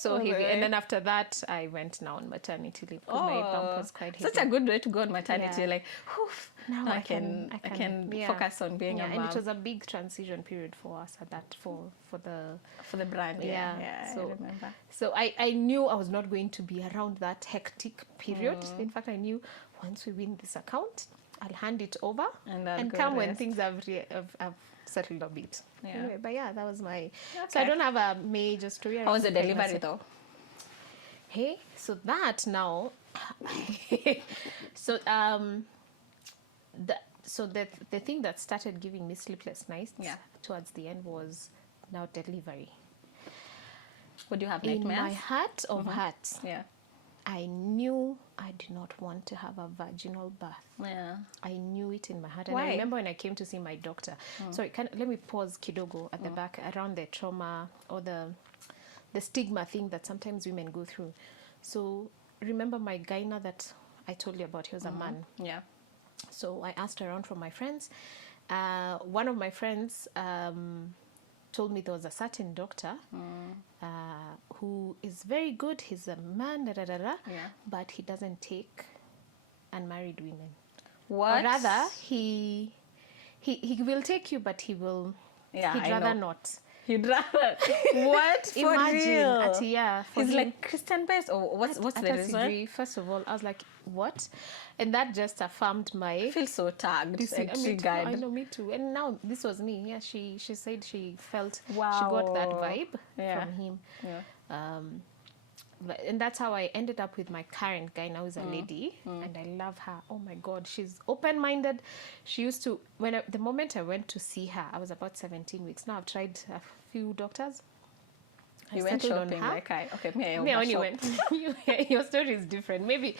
so Oh, heavy. really? And then after that, I went now on maternity leave because my bump was quite heavy. Such a good way to go on maternity. Yeah. Like, whew, Now I can yeah. focus on being a and mom it was a big transition period for us at that for the for the brand. Yeah, so I remember. so I knew I was not going to be around that hectic period. In fact, I knew once we win this account, I'll hand it over And I'll and go come when rest. things have settled a bit. Yeah. Anyway, but yeah, that was my. So Okay. I don't have a major story. How was the around delivery pregnancy. though? Hey, so that now, so the thing that started giving me sleepless nights towards the end was now delivery. Would you have In my nightmares? heart of hearts, Yeah. I knew I did not want to have a vaginal birth. Yeah. I knew it in my heart. And Why? I remember when I came to see my doctor. Sorry, let me pause kidogo at the back around the trauma or the stigma thing that sometimes women go through. So remember my gyna that I told you about, he was a man. Yeah. So I asked around from my friends. One of my friends told me there was a certain doctor who is very good. He's a man, Yeah. but he doesn't take unmarried women. What? Or rather, he will take you, but he'd I rather know. not. He'd rather. What? For Imagine, real? yeah, for He's him- like Christian based, or what's the Hata reason? sijui. First of all, I was like, what? And that just affirmed my. I feel so tagged and Me too. I triggered. know, me too. And now this was me. Yeah, she said she felt she Wow. got that vibe Yeah. from him. Yeah. And that's how I ended up with my current guy. Now is a lady, and I love her. Oh my God, she's open-minded. She used to the moment I went to see her, I was about 17 weeks. Now I've tried a few doctors. You I went settled on shopping her. like okay, me I Me, I only overshop. went. Your story is different. Maybe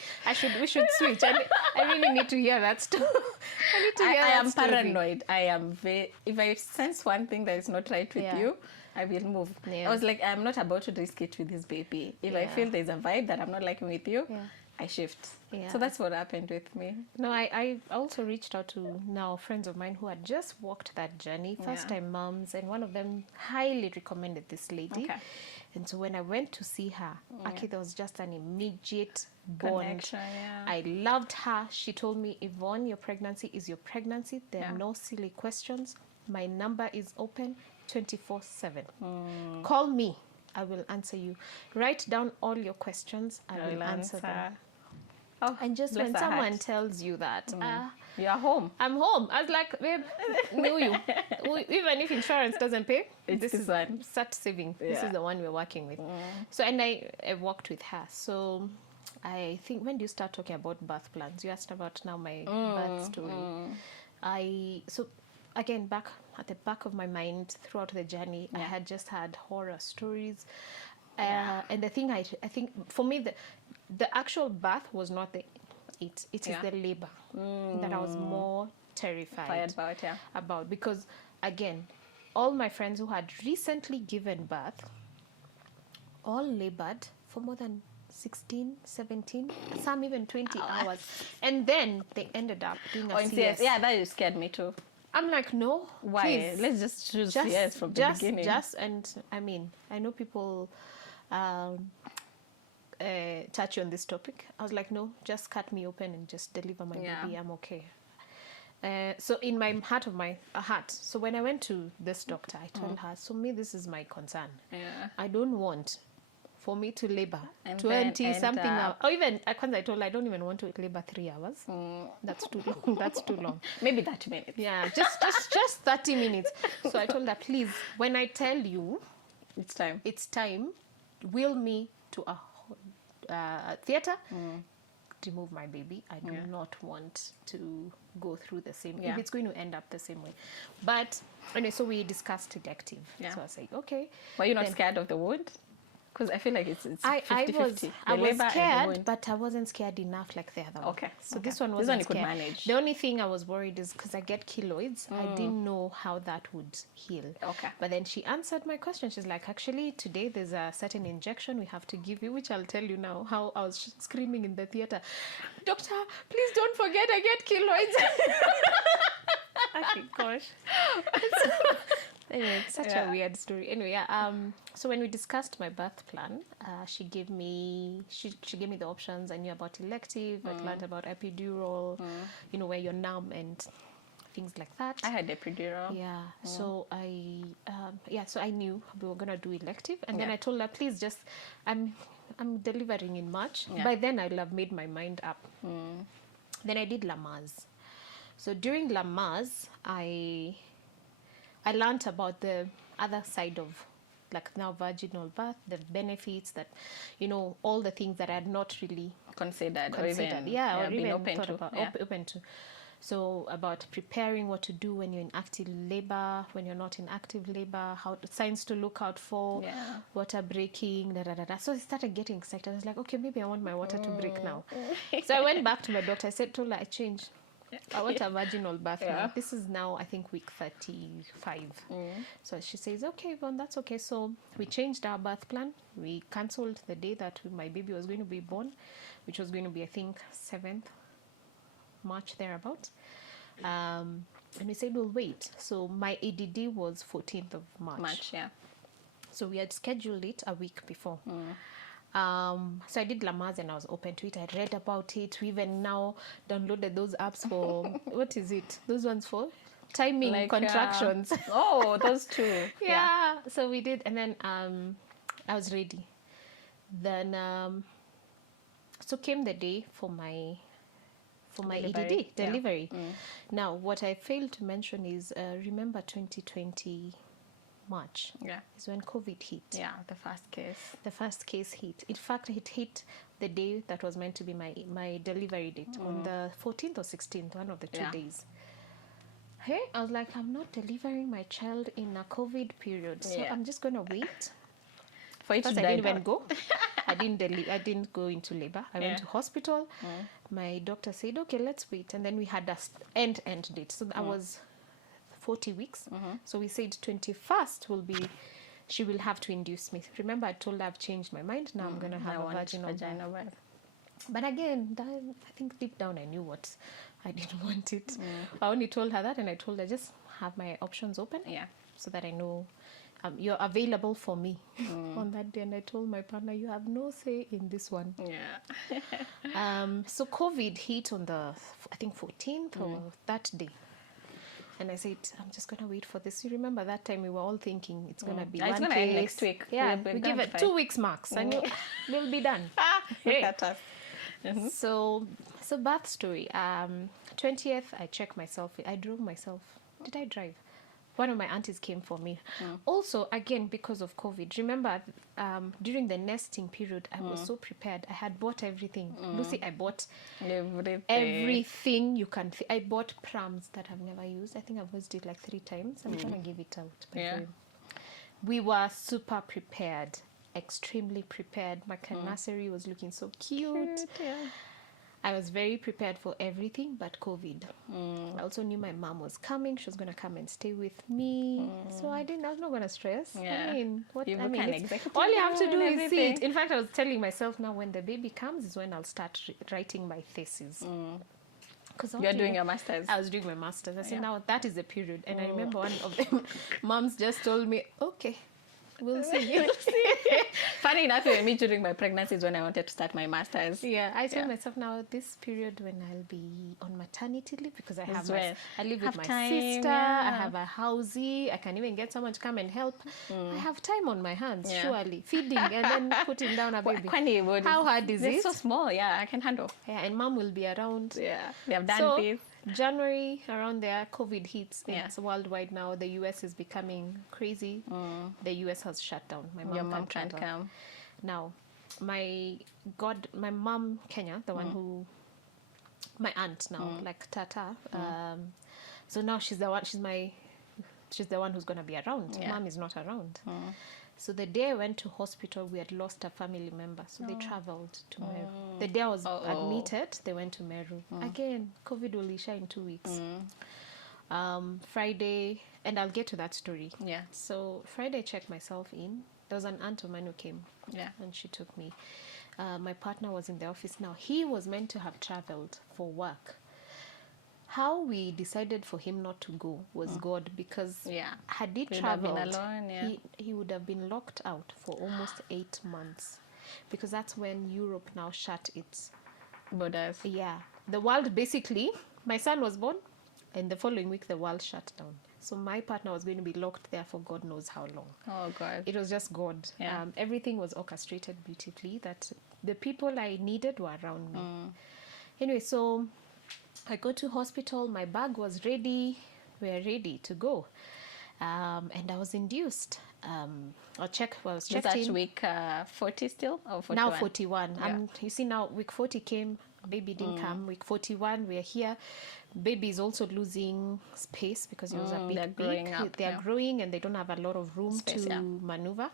we should switch. I really need to hear that story. I need to hear I that am story. paranoid. I am if I sense one thing that is not right with Yeah. you, I will move. Yeah. I was like, I'm not about to risk it with this baby. If I Yeah. feel there's a vibe that I'm not liking with you, Yeah. I shift. Yeah. So that's what happened with me. No, I also reached out to now friends of mine who had just walked that journey, first time moms, and one of them highly recommended this lady. Okay. And so when I went to see her, actually there was just an immediate bond. Connection, yeah. I loved her. She told me, Yvonne, your pregnancy is your pregnancy. There are Yeah. no silly questions. My number is open 24/7. Call me. I will answer you. Write down all your questions. I will answer them. Oh, and just when someone tells you that, you're home. I'm home. I was like, babe, knew you. Even if insurance doesn't pay, this is one. Start saving. Yeah. This is the one we're working with. So, and I worked with her. So, I think, when do you start talking about birth plans? You asked about now my birth story. So, again, back at the back of my mind throughout the journey, I had just had horror stories. And the thing I think for me, the actual birth was not it is the labor that I was more terrified about, because again, all my friends who had recently given birth all labored for more than 16, 17, some even 20 hours, and then they ended up doing a CS. Yeah, that scared me too. I'm like, no, why? Please. Let's just choose CS from the beginning. And I mean, I know people touch on this topic. I was like, no, just cut me open and just deliver my baby. I'm okay. So in my heart, so when I went to this doctor, I told her, so me, this is my concern. I don't want for me to labor 20 something hours. Or even, I told her, I don't even want to labor 3 hours. That's too long. That's too long. Maybe 30 minutes. Yeah, just 30 minutes. So I told her, please, when I tell you it's time, wheel me to a theater, remove my baby. I do not want to go through the same, if it's going to end up the same way. But anyway, so we discussed elective. So I said, okay. Were you not scared of the wound? Because I feel like it's 50-50. I was scared, but I wasn't scared enough like the other one. Okay. So this one wasn't scared. Could manage. The only thing I was worried is because I get keloids. I didn't know how that would heal. Okay. But then she answered my question. She's like, actually, today there's a certain injection we have to give you, which I'll tell you now how I was screaming in the theater. Doctor, please don't forget I get keloids. Okay, gosh. Anyway, it's such a weird story. Anyway, so when we discussed my birth plan, she gave me the options. I knew about elective. I learned about epidural, where you're numb and things like that. I had epidural. Yeah. So so I knew we were gonna do elective, and then I told her, please, just I'm delivering in March. By then I'll have made my mind up. Then I did Lamaze. So during Lamaze, I learned about the other side of, like, now vaginal birth, the benefits that, all the things that I had not really considered. Or even open to. So about preparing, what to do when you're in active labor, when you're not in active labor, signs to look out for, water breaking, So I started getting excited. I was like, okay, maybe I want my water to break now. So I went back to my doctor. I told her I changed. I want a vaginal birth now. This is now, I think, week 35. So she says, okay, Yvonne, that's okay. So we changed our birth plan. We cancelled the day that my baby was going to be born, which was going to be, I think, 7th March, thereabouts. And we said, we'll wait. So my ADD was 14th of March. So we had scheduled it a week before. So I did Lamaze and I was open to it. I read about it. We even now downloaded those apps for, what is it? Those ones for timing contractions. Those two. Yeah. So we did, and then I was ready. Then so came the day for my delivery. Now, what I failed to mention is, remember 2020 March is when COVID hit. The first case. The first case hit. In fact, it hit the day that was meant to be my delivery date, on the 14th or 16th, one of the 2 days. Hey, I was like, I'm not delivering my child in a COVID period, so I'm just going to wait. For it to die. I didn't even go. I didn't go into labor. I went to hospital. My doctor said, okay, let's wait. And then we had a end date. So I was 40 weeks. So we said 21st she will have to induce me. Remember, I told her I've changed my mind. Now I'm going to have a vaginal birth. But again, I think deep down I knew what I didn't want it. I only told her that, and I told her just have my options open, so that I know you're available for me on that day. And I told my partner, you have no say in this one. So COVID hit on the, I think, 14th or that day. And I said, I'm just going to wait for this. You remember that time we were all thinking it's going to be It's one going to end case. next week. Yeah, We'll be we done give it by- 2 weeks max and we'll be done. Look Hey. at us. So birth story. 20th, I checked myself. I drove myself. Did I drive? One of my aunties came for me. Also, again, because of COVID, remember during the nesting period, I was so prepared. I had bought everything. Lucy, I bought everything you can. I bought prams that I've never used. I think I've used it like 3 times. I'm trying to give it out. By the way. We were super prepared, extremely prepared. My nursery was looking so cute. Yeah. I was very prepared for everything but COVID. I also knew my mom was coming. She was going to come and stay with me. So I was not going to stress. Yeah. I mean, executive all you have to do and is everything. sit. In fact, I was telling myself now when the baby comes is when I'll start writing my thesis. Because You're doing your master's. I was doing my master's. I said, now that is the period. And I remember one of them, moms just told me, okay, we'll see. Funny enough, even me during my pregnancy is when I wanted to start my master's. Yeah, I told myself now this period when I'll be on maternity leave because I have when I live with have my time, sister. yeah. I have a housey. I can even get someone to come and help. I have time on my hands, surely feeding and then putting down a baby. How hard is They're it? so small. Yeah, I can handle. Yeah, and mom will be around. Yeah, we have done So this. January around there, COVID hits. Yeah. It's worldwide now. The US is becoming crazy. The US has shut down. My mom Your mom can't can't travel. come. Now, my mom Kenya, the one who, my aunt now, like Tata. So now she's the one. She's the one who's gonna be around. Yeah. Mom is not around. So the day I went to hospital, we had lost a family member. So they traveled to Meru. The day I was admitted, they went to Meru. Again, COVID will isha in 2 weeks. Friday, and I'll get to that story. Yeah. So Friday, I checked myself in. There was an aunt of mine who came. Yeah. And she took me. My partner was in the office now. He was meant to have traveled for work. How we decided for him not to go was God, because had he He'd have been traveled, alone, he would have been locked out for almost 8 months, because that's when Europe now shut its Borders. yeah. The world basically, my son was born, and the following week the world shut down. So my partner was going to be locked there for God knows how long. Oh God. It was just God. Yeah. Everything was orchestrated beautifully, that the people I needed were around me. Anyway, so I go to hospital. My bag was ready. We were ready to go. And I was induced. I was checked Was that in. week 40 still or 41? Now 41. Yeah. You see now week 40 came, baby didn't come. Week 41, we're here. Baby is also losing space because he was a they're bit growing big. up, They're yeah. growing and they don't have a lot of room Space, to yeah. maneuver.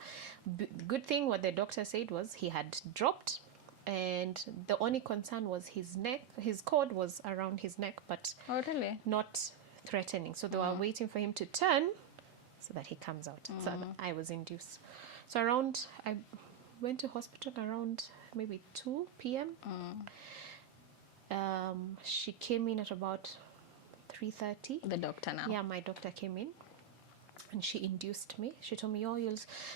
Good thing what the doctor said was he had dropped, and the only concern was his neck. His cord was around his neck, but Oh really? not threatening. So they were waiting for him to turn so that he comes out. So I was induced. So I went to hospital around maybe 2 p.m. She came in at about 3:30. The doctor now. Yeah, my doctor came in and she induced me. She told me,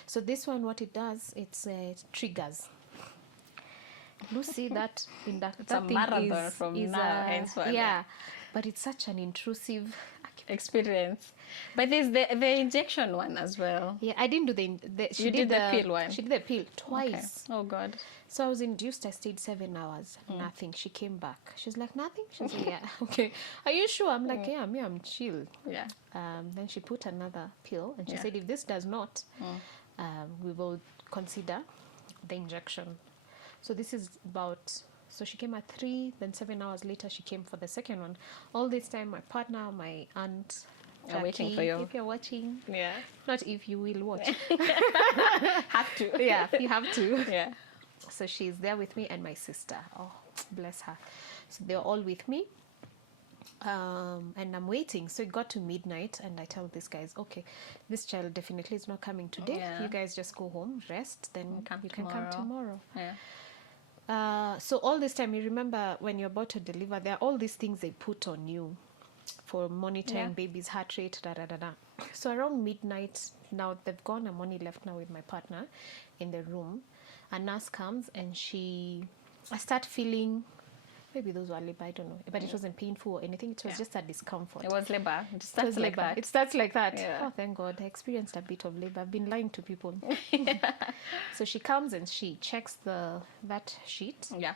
so this one, what it does, it's triggers. Lucy, that It's a marathon from now henceforth. Yeah, but it's such an intrusive experience. But there's the injection one as well. Yeah, I didn't do she You did the pill one? She did the pill twice. Okay. Oh God. So I was induced. I stayed 7 hours. Nothing. She came back. She was like, nothing? She said, yeah. Okay. Are you sure? I'm like, yeah, I'm chill. Yeah. Then she put another pill and she said, if this does not, we will consider the injection. So this is about... So she came at 3, then 7 hours later she came for the second one. All this time, my partner, my aunt, are waiting for you. If you're watching, Yeah. not if you will watch. Have to. Yeah, you have to. Yeah. So she's there with me and my sister. Oh, bless her. So they're all with me. And I'm waiting. So it got to midnight and I tell these guys, okay, this child definitely is not coming today. Yeah. You guys just go home, rest, then you can come tomorrow. Yeah. So all this time, you remember when you're about to deliver, there are all these things they put on you for monitoring baby's heart rate, So around midnight, now they've gone, I'm only left now with my partner in the room. A nurse comes and I start feeling maybe those were labor, I don't know. But it wasn't painful or anything. It was just a discomfort. It was labor. It It starts was like labor. that. It starts like that. Yeah. Oh, thank God. I experienced a bit of labor. I've been lying to people. So she comes and she checks that sheet. Yeah.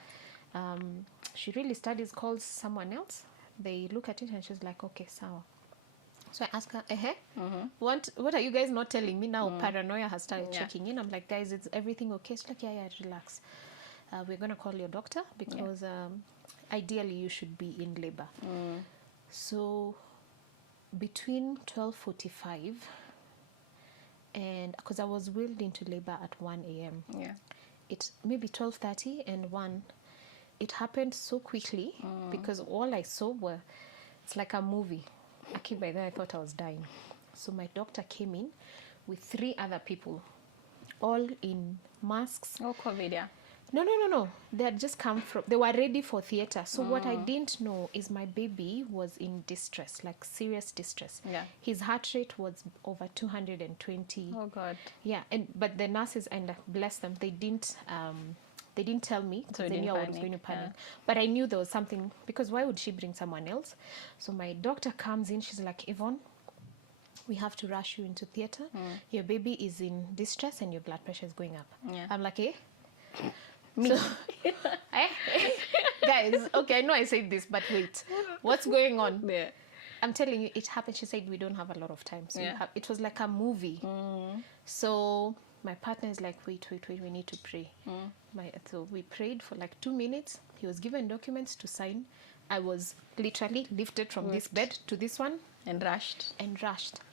She really studies, calls someone else. They look at it and she's like, okay, sawa. So I ask her, what are you guys not telling me now? Paranoia has started checking in. I'm like, guys, is everything okay? She's like, yeah, relax. We're going to call your doctor because ideally you should be in labor. So between 12:45 and because I was wheeled into labor at 1 a.m. Yeah. It maybe 12:30 and 1. It happened so quickly because all I saw it's like a movie. Actually, by then I thought I was dying. So my doctor came in with 3 other people, all in masks. Oh, COVID, yeah. No. They had just come from, they were ready for theater. So what I didn't know is my baby was in distress, like serious distress. Yeah. His heart rate was over 220. Oh, God. Yeah, but the nurses, and bless them, they didn't tell me because So you they didn't knew I was panic, going to panic. yeah. But I knew there was something, because why would she bring someone else? So my doctor comes in, she's like, Yvonne, we have to rush you into theater. Your baby is in distress and your blood pressure is going up. Yeah. I'm like, eh? Me. So, guys, okay, I know I said this, but wait, what's going on? Yeah. I'm telling you, it happened. She said we don't have a lot of time. So Yeah. it was like a movie. So my partner is like, wait, we need to pray. So we prayed for like 2 minutes. He was given documents to sign. I was literally lifted from this bed to this one. And rushed.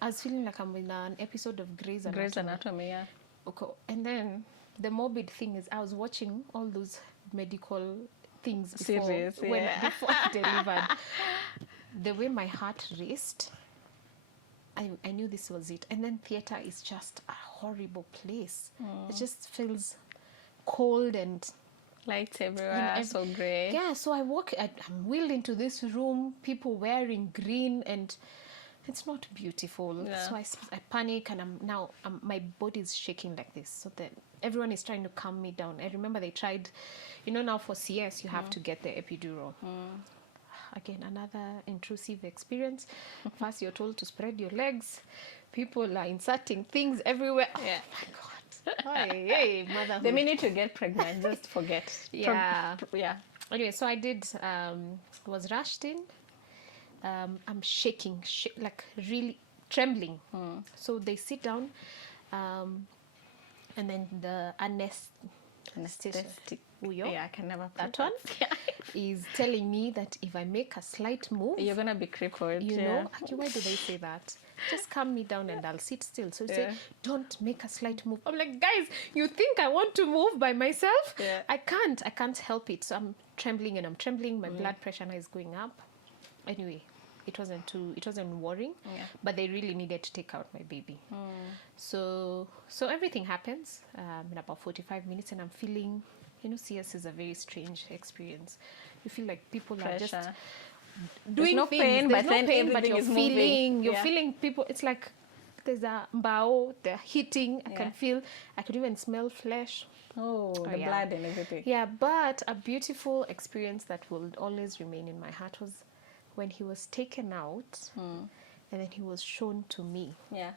I was feeling like I'm in an episode of Grey's Anatomy. Grey's Anatomy, yeah. Okay. And then the morbid thing is I was watching all those medical things before, Series, before I delivered. The way my heart raced, I knew this was it. And then theater is just a horrible place. It just feels cold and Lights everywhere, so grey. yeah. So I'm wheeled into this room, people wearing green, and it's not beautiful. Yeah. So I panic, and my body is shaking like this. So that everyone is trying to calm me down. I remember they tried, now for CS you have to get the epidural. Again, another intrusive experience. First, you're told to spread your legs. People are inserting things everywhere. Yeah. Oh my God. Hey, motherhood. The minute you get pregnant, just forget. Yeah. Yeah. Anyway, so I did, was rushed in. I'm shaking, like really trembling. So they sit down, and then the anesthetist, Yeah, I can never that one, is telling me that if I make a slight move, You're gonna be crippled. you yeah. know, actually, why do they say that? Just calm me down and I'll sit still. So they say, don't make a slight move. I'm like, guys, you think I want to move by myself? Yeah. I can't help it. So I'm trembling and I'm trembling. My blood pressure now is going up. Anyway, it wasn't worrying, but they really needed to take out my baby. So everything happens in about 45 minutes, and I'm feeling, CS is a very strange experience. You feel like people are just Pressure. doing no things. pain, There's but no then pain, but everything you're is moving. you're Yeah. feeling people. It's like there's a mbao, they're hitting. I could even smell flesh. Oh, the blood and everything. Yeah, but a beautiful experience that will always remain in my heart was when he was taken out and then he was shown to me. Yeah.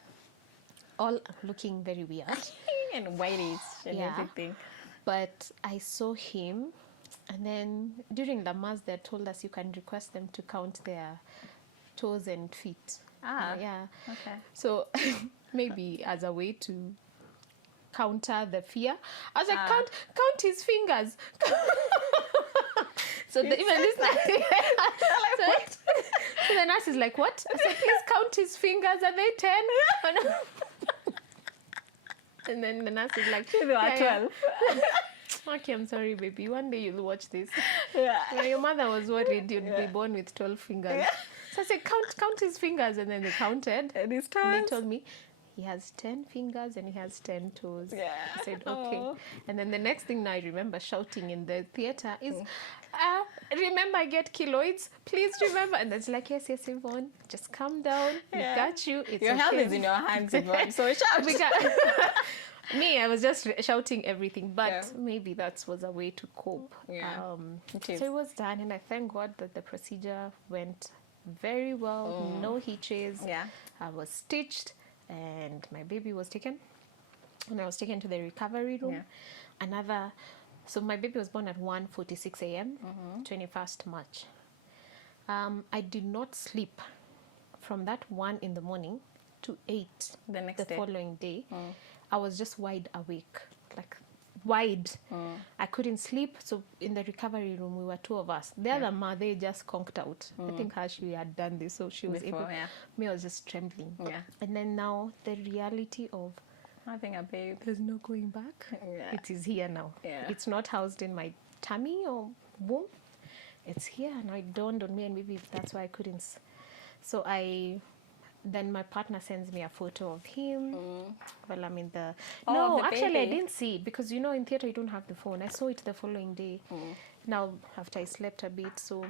All looking very weird. And whitish and everything. But I saw him, and then during the mass they told us you can request them to count their toes and feet. Yeah. Okay. So maybe as a way to counter the fear, I was like, count his fingers. So even this so the nurse is like, what? I said, please count his fingers. Are they 10? And then the nurse is like, They were 12. Okay, I'm sorry, baby. One day you'll watch this. Yeah. Your mother was worried you'd be born with 12 fingers. So I said, count his fingers. And then they counted. And his toes. And they told me, he has 10 fingers and he has 10 toes. Yeah. I said, okay. And then the next thing now I remember shouting in the theater is, remember I get keloids, please remember. And it's like, yes, Yvonne, just calm down. We got you. It's your health okay. is in your hands, Yvonne. So shout. Me, I was just shouting everything, but maybe that was a way to cope. Yeah, so it was done, and I thank God that the procedure went very well. No hitches. Yeah. I was stitched, and my baby was taken. And I was taken to the recovery room. Yeah. So my baby was born at 1:46 a.m., 21st March. I did not sleep from that 1 in the morning to 8 the following day. I was just wide awake, like wide. I couldn't sleep. So in the recovery room, we were 2 of us. The other mother just conked out. I think she had done this, so she was able. Yeah. Me, I was just trembling. Yeah. And then now the reality of having a baby. There's no going back. Yeah. It is here now. Yeah. It's not housed in my tummy or womb. It's here. Now it dawned on me, and maybe that's why I couldn't. So then my partner sends me a photo of him. Well, I'm in the... No, actually, I didn't see it because, in theater, you don't have the phone. I saw it the following day. Now, after I slept a bit, so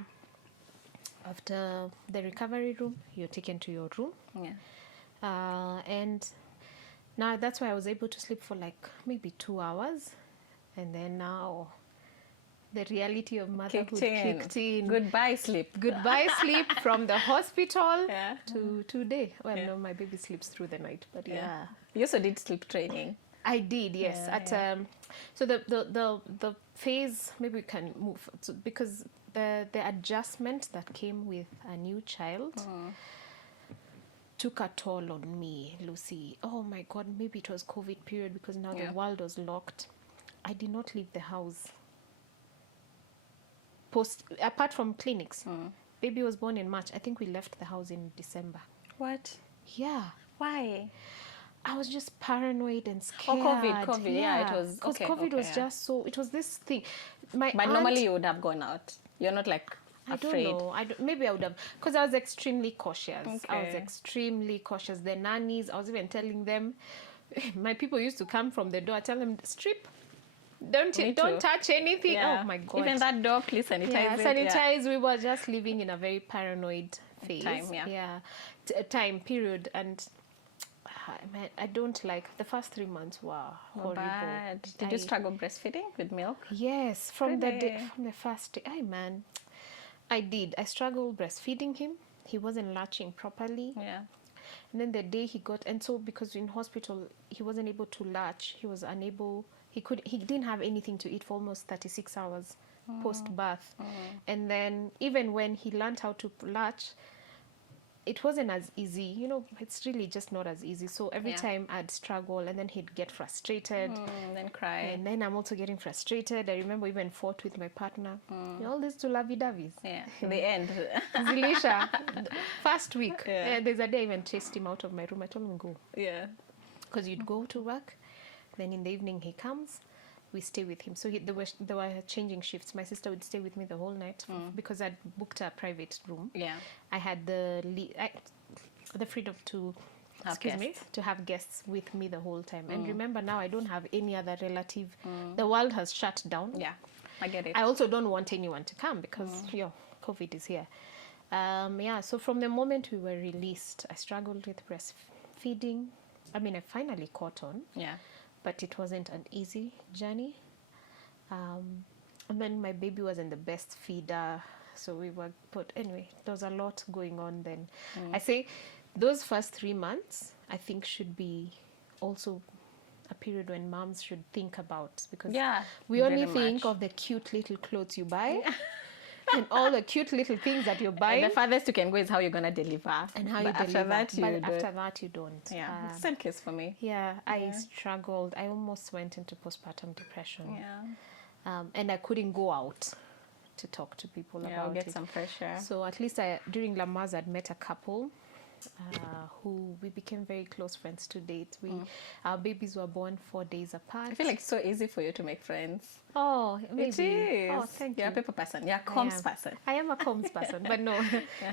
after the recovery room, you're taken to your room. Yeah. And now that's why I was able to sleep for like maybe 2 hours. And then now the reality of motherhood kicked in. Goodbye sleep. Goodbye sleep from the hospital to today. Well, no, my baby sleeps through the night, but yeah. You also did sleep training. I did, yes. So the phase, maybe we can move because the adjustment that came with a new child took a toll on me, Lucy. Oh my God, maybe it was COVID period because now the world was locked. I did not leave the house. Apart from clinics, baby was born in March. I think we left the house in December. What? Yeah. Why? I was just paranoid and scared. Oh, COVID. Yeah, it was. Because COVID was just so. It was this thing. But normally you would have gone out. You're not like afraid. I don't know. Maybe I would have, because I was extremely cautious. Okay. I was extremely cautious. The nannies, I was even telling them. My people used to come from the door. I tell them, strip. Don't touch anything. Yeah. Oh my God. Even that door, please sanitize it. Sanitize. We were just living in a very paranoid phase. Time period. And I don't like, the first 3 months were horrible. Bad. Did you struggle breastfeeding with milk? Yes, from the first day. I did. I struggled breastfeeding him. He wasn't latching properly. Yeah. And then the day he got, and so because in hospital he wasn't able to latch, he was unable. He didn't have anything to eat for almost 36 hours post-birth. And then even when he learned how to latch, it wasn't as easy. It's really just not as easy. So every time I'd struggle, and then he'd get frustrated. Then cry. And then I'm also getting frustrated. I remember even fought with my partner. All these two lovey-doveys. Yeah, in the end. Zilisha, first week, there's a day I even chased him out of my room. I told him, go. Yeah. Because you'd go to work. Then in the evening he comes, we stay with him. So there were changing shifts. My sister would stay with me the whole night because I'd booked a private room. Yeah, I had the freedom to have guests with me the whole time. And remember, now I don't have any other relative. The world has shut down. Yeah, I get it. I also don't want anyone to come because COVID is here. So from the moment we were released, I struggled with breastfeeding. I finally caught on. Yeah. But it wasn't an easy journey. And then my baby wasn't the best feeder. So anyway, there was a lot going on then. I say those first 3 months, I think should be also a period when moms should think about, because we only think of the cute little clothes you buy. And all the cute little things that you're buying. And the farthest you can go is how you're going to deliver. And how you deliver. After that, you don't. Yeah, same case for me. Yeah, I struggled. I almost went into postpartum depression. Yeah. And I couldn't go out to talk to people about it. Get some pressure. So at least during Lamaze, I'd met a couple who we became very close friends to date. Our babies were born 4 days apart. I feel like it's so easy for you to make friends. Oh, maybe. It is. Oh, thank you. You're a paper person. You're a comms person. I am a comms person, but no.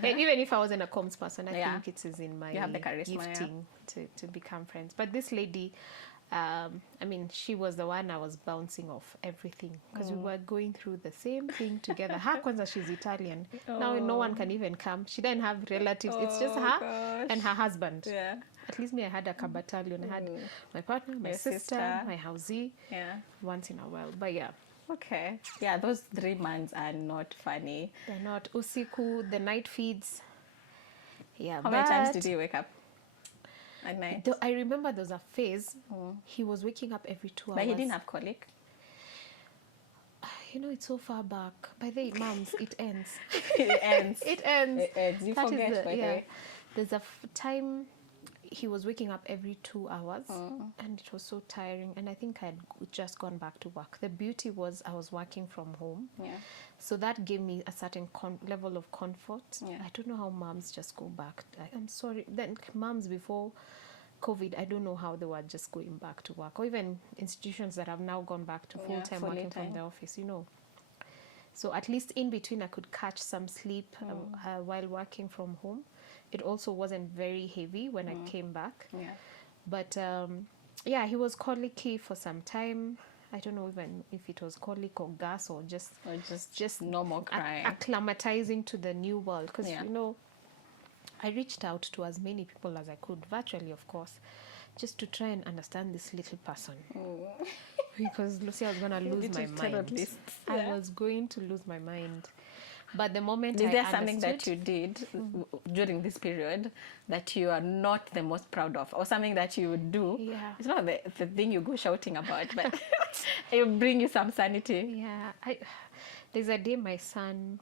Even if I wasn't a comms person, I think it is in my you have the charisma, gifting to become friends. But this lady, I mean, she was the one I was bouncing off everything because we were going through the same thing together. Her kwanza, she's Italian. Now no one can even come. She didn't have relatives. It's just her and her husband. Yeah. At least me, I had a battalion. I had my partner, my Your sister, my housey. Yeah. Once in a while. But yeah. Okay. Yeah, those 3 months are not funny. They're not. Usiku, the night feeds. Yeah. How many times did you wake up at night? I remember there was a phase he was waking up every 2 hours. But he didn't have colic? You know, it's so far back. By the way, moms, it ends. It ends. It ends. It ends. You forget, by the way. There's a time he was waking up every 2 hours and it was so tiring, and I think I had just gone back to work. The beauty was I was working from home, so that gave me a certain level of comfort. I don't know how moms just go back. I'm sorry, then moms before COVID, I don't know how they were just going back to work, or even institutions that have now gone back to full-time working from the office, you know. So at least in between I could catch some sleep while working from home. It also wasn't very heavy when I came back. But yeah, he was colicky for some time. I don't know even if it was colic or gas or just normal crying. Acclimatizing to the new world. Because, you know, I reached out to as many people as I could, virtually, of course, just to try and understand this little person. Because Lucy, I was going to lose my mind. I was going to lose my mind. But the moment Is there something that you did during this period that you are not the most proud of, or something that you would do? It's not the thing you go shouting about, but it will bring you some sanity. There's a day my son,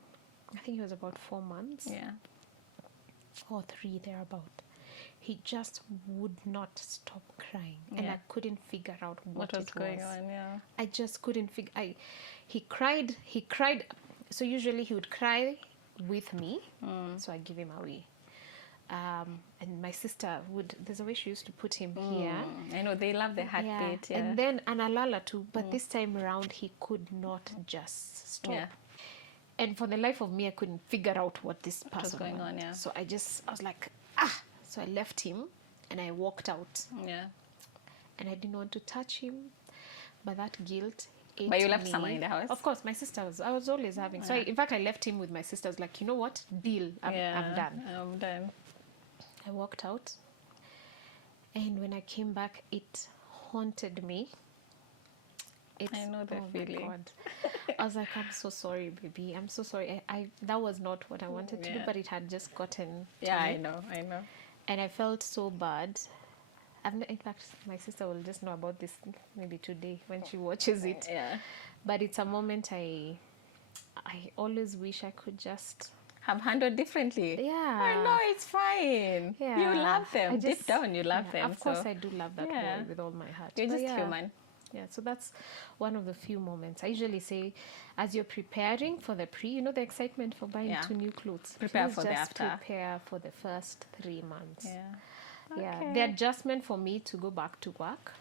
I think he was about 4 months. Or 3 thereabout. He just would not stop crying, and I couldn't figure out what was going on. I just couldn't figure. He cried. So usually he would cry with me, so I give him away. And my sister would. There's a way she used to put him here. I know they love the heartbeat. And then Analala too, but this time around he could not just stop. And for the life of me, I couldn't figure out what this person was going on. So I was like, So I left him and I walked out. And I didn't want to touch him, but that guilt ate But you left me. someone in the house? Of course, my sister I was always having. So in fact, I left him with my sister. I was like, you know what? Deal. I'm done. I'm done. I walked out. And when I came back, it haunted me. I know the feeling. My God. I was like, I'm so sorry, baby. I'm so sorry. I that was not what I wanted to do, but it had just gotten to me. I know. And I felt so bad. In fact, my sister will just know about this maybe today when she watches it. But it's a moment I always wish I could just have handled differently. I know, it's fine. You love them. Deep down, you love them. Of course, I do love that boy with all my heart. You're just human. So that's one of the few moments. I usually say, as you're preparing for the the excitement for buying 2 new clothes. Prepare for the after. Prepare for the first 3 months. Okay. The adjustment for me to go back to work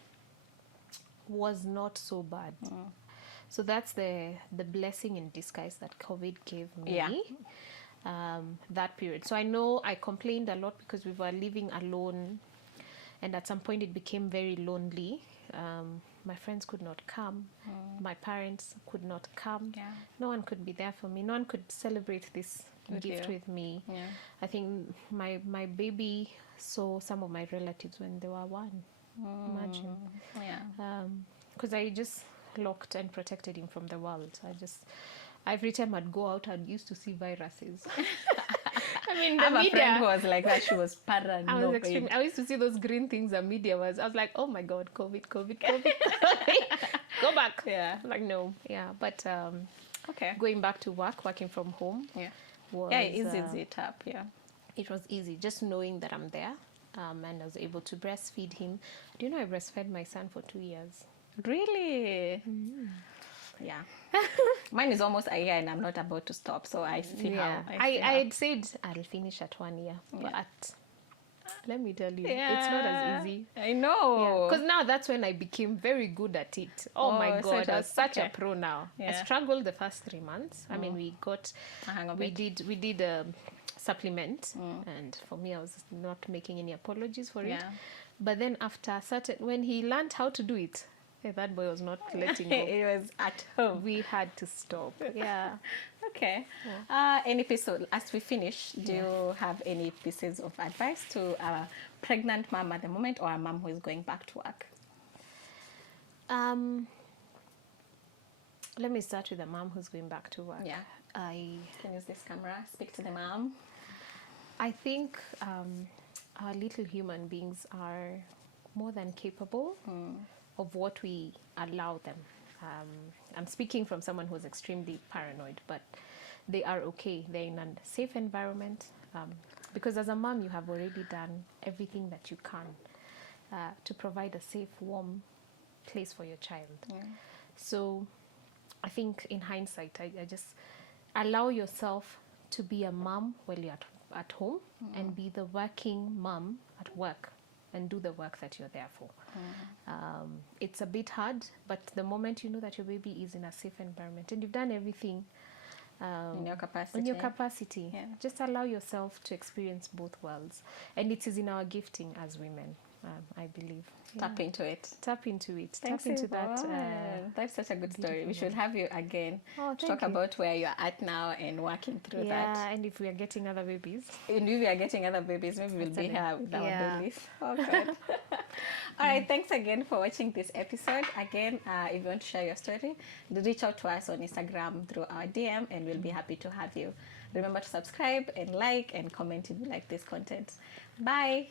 was not so bad. So that's the blessing in disguise that COVID gave me. That period. So I know I complained a lot because we were living alone, and at some point it became very lonely. My friends could not come. My parents could not come. No one could be there for me. No one could celebrate this gift with me. I think my baby saw some of my relatives when they were 1. Imagine. Because I just locked and protected him from the world. Every time I'd go out, I'd used to see viruses. I mean, I have a friend who was like that. She was paranoid. I used to see those green things the media was. I was like, oh my God, COVID. Go back. I'm like, no. But going back to working from home. Was, it easy it up. It was easy, just knowing that I'm there. And I was able to breastfeed him. Do you know I breastfed my son for 2 years? Really? Mine is almost a year and I'm not about to stop, so I see how. I had said I'll finish at 1 year, but let me tell you, it's not as easy. I know. Because now that's when I became very good at it. Oh my God, I was such a pro some supplement. And for me, I was not making any apologies for it. Yeah. But then after when he learned how to do it, that boy was not letting go. It was at home. We had to stop. Yeah. Okay. Any piece of, as we finish, do you have any pieces of advice to a pregnant mom at the moment, or a mom who is going back to work? Let me start with the mom who's going back to work. Yeah. I can use this camera. Speak to the mom. I think our little human beings are more than capable of what we allow them. I'm speaking from someone who's extremely paranoid, but they are okay. They're in a safe environment because as a mom, you have already done everything that you can to provide a safe, warm place for your child. Yeah. So I think in hindsight, I just allow yourself to be a mom while you're at home and be the working mom at work and do the work that you're there for. It's a bit hard, but the moment you know that your baby is in a safe environment and you've done everything in your capacity, just allow yourself to experience both worlds. And it is in our gifting as women, I believe. Tap into it. Tap into it. Thanks, Tap into Yvonne. that. That's such a good story. We should have you again to talk you. about where you're at now and working through that. Yeah, and if we are getting other babies. And if we are getting other babies, maybe we'll be here with our babies. Oh, God. All right, thanks again for watching this episode. Again, if you want to share your story, reach out to us on Instagram through our DM, and we'll be happy to have you. Remember to subscribe and like and comment if you like this content. Bye.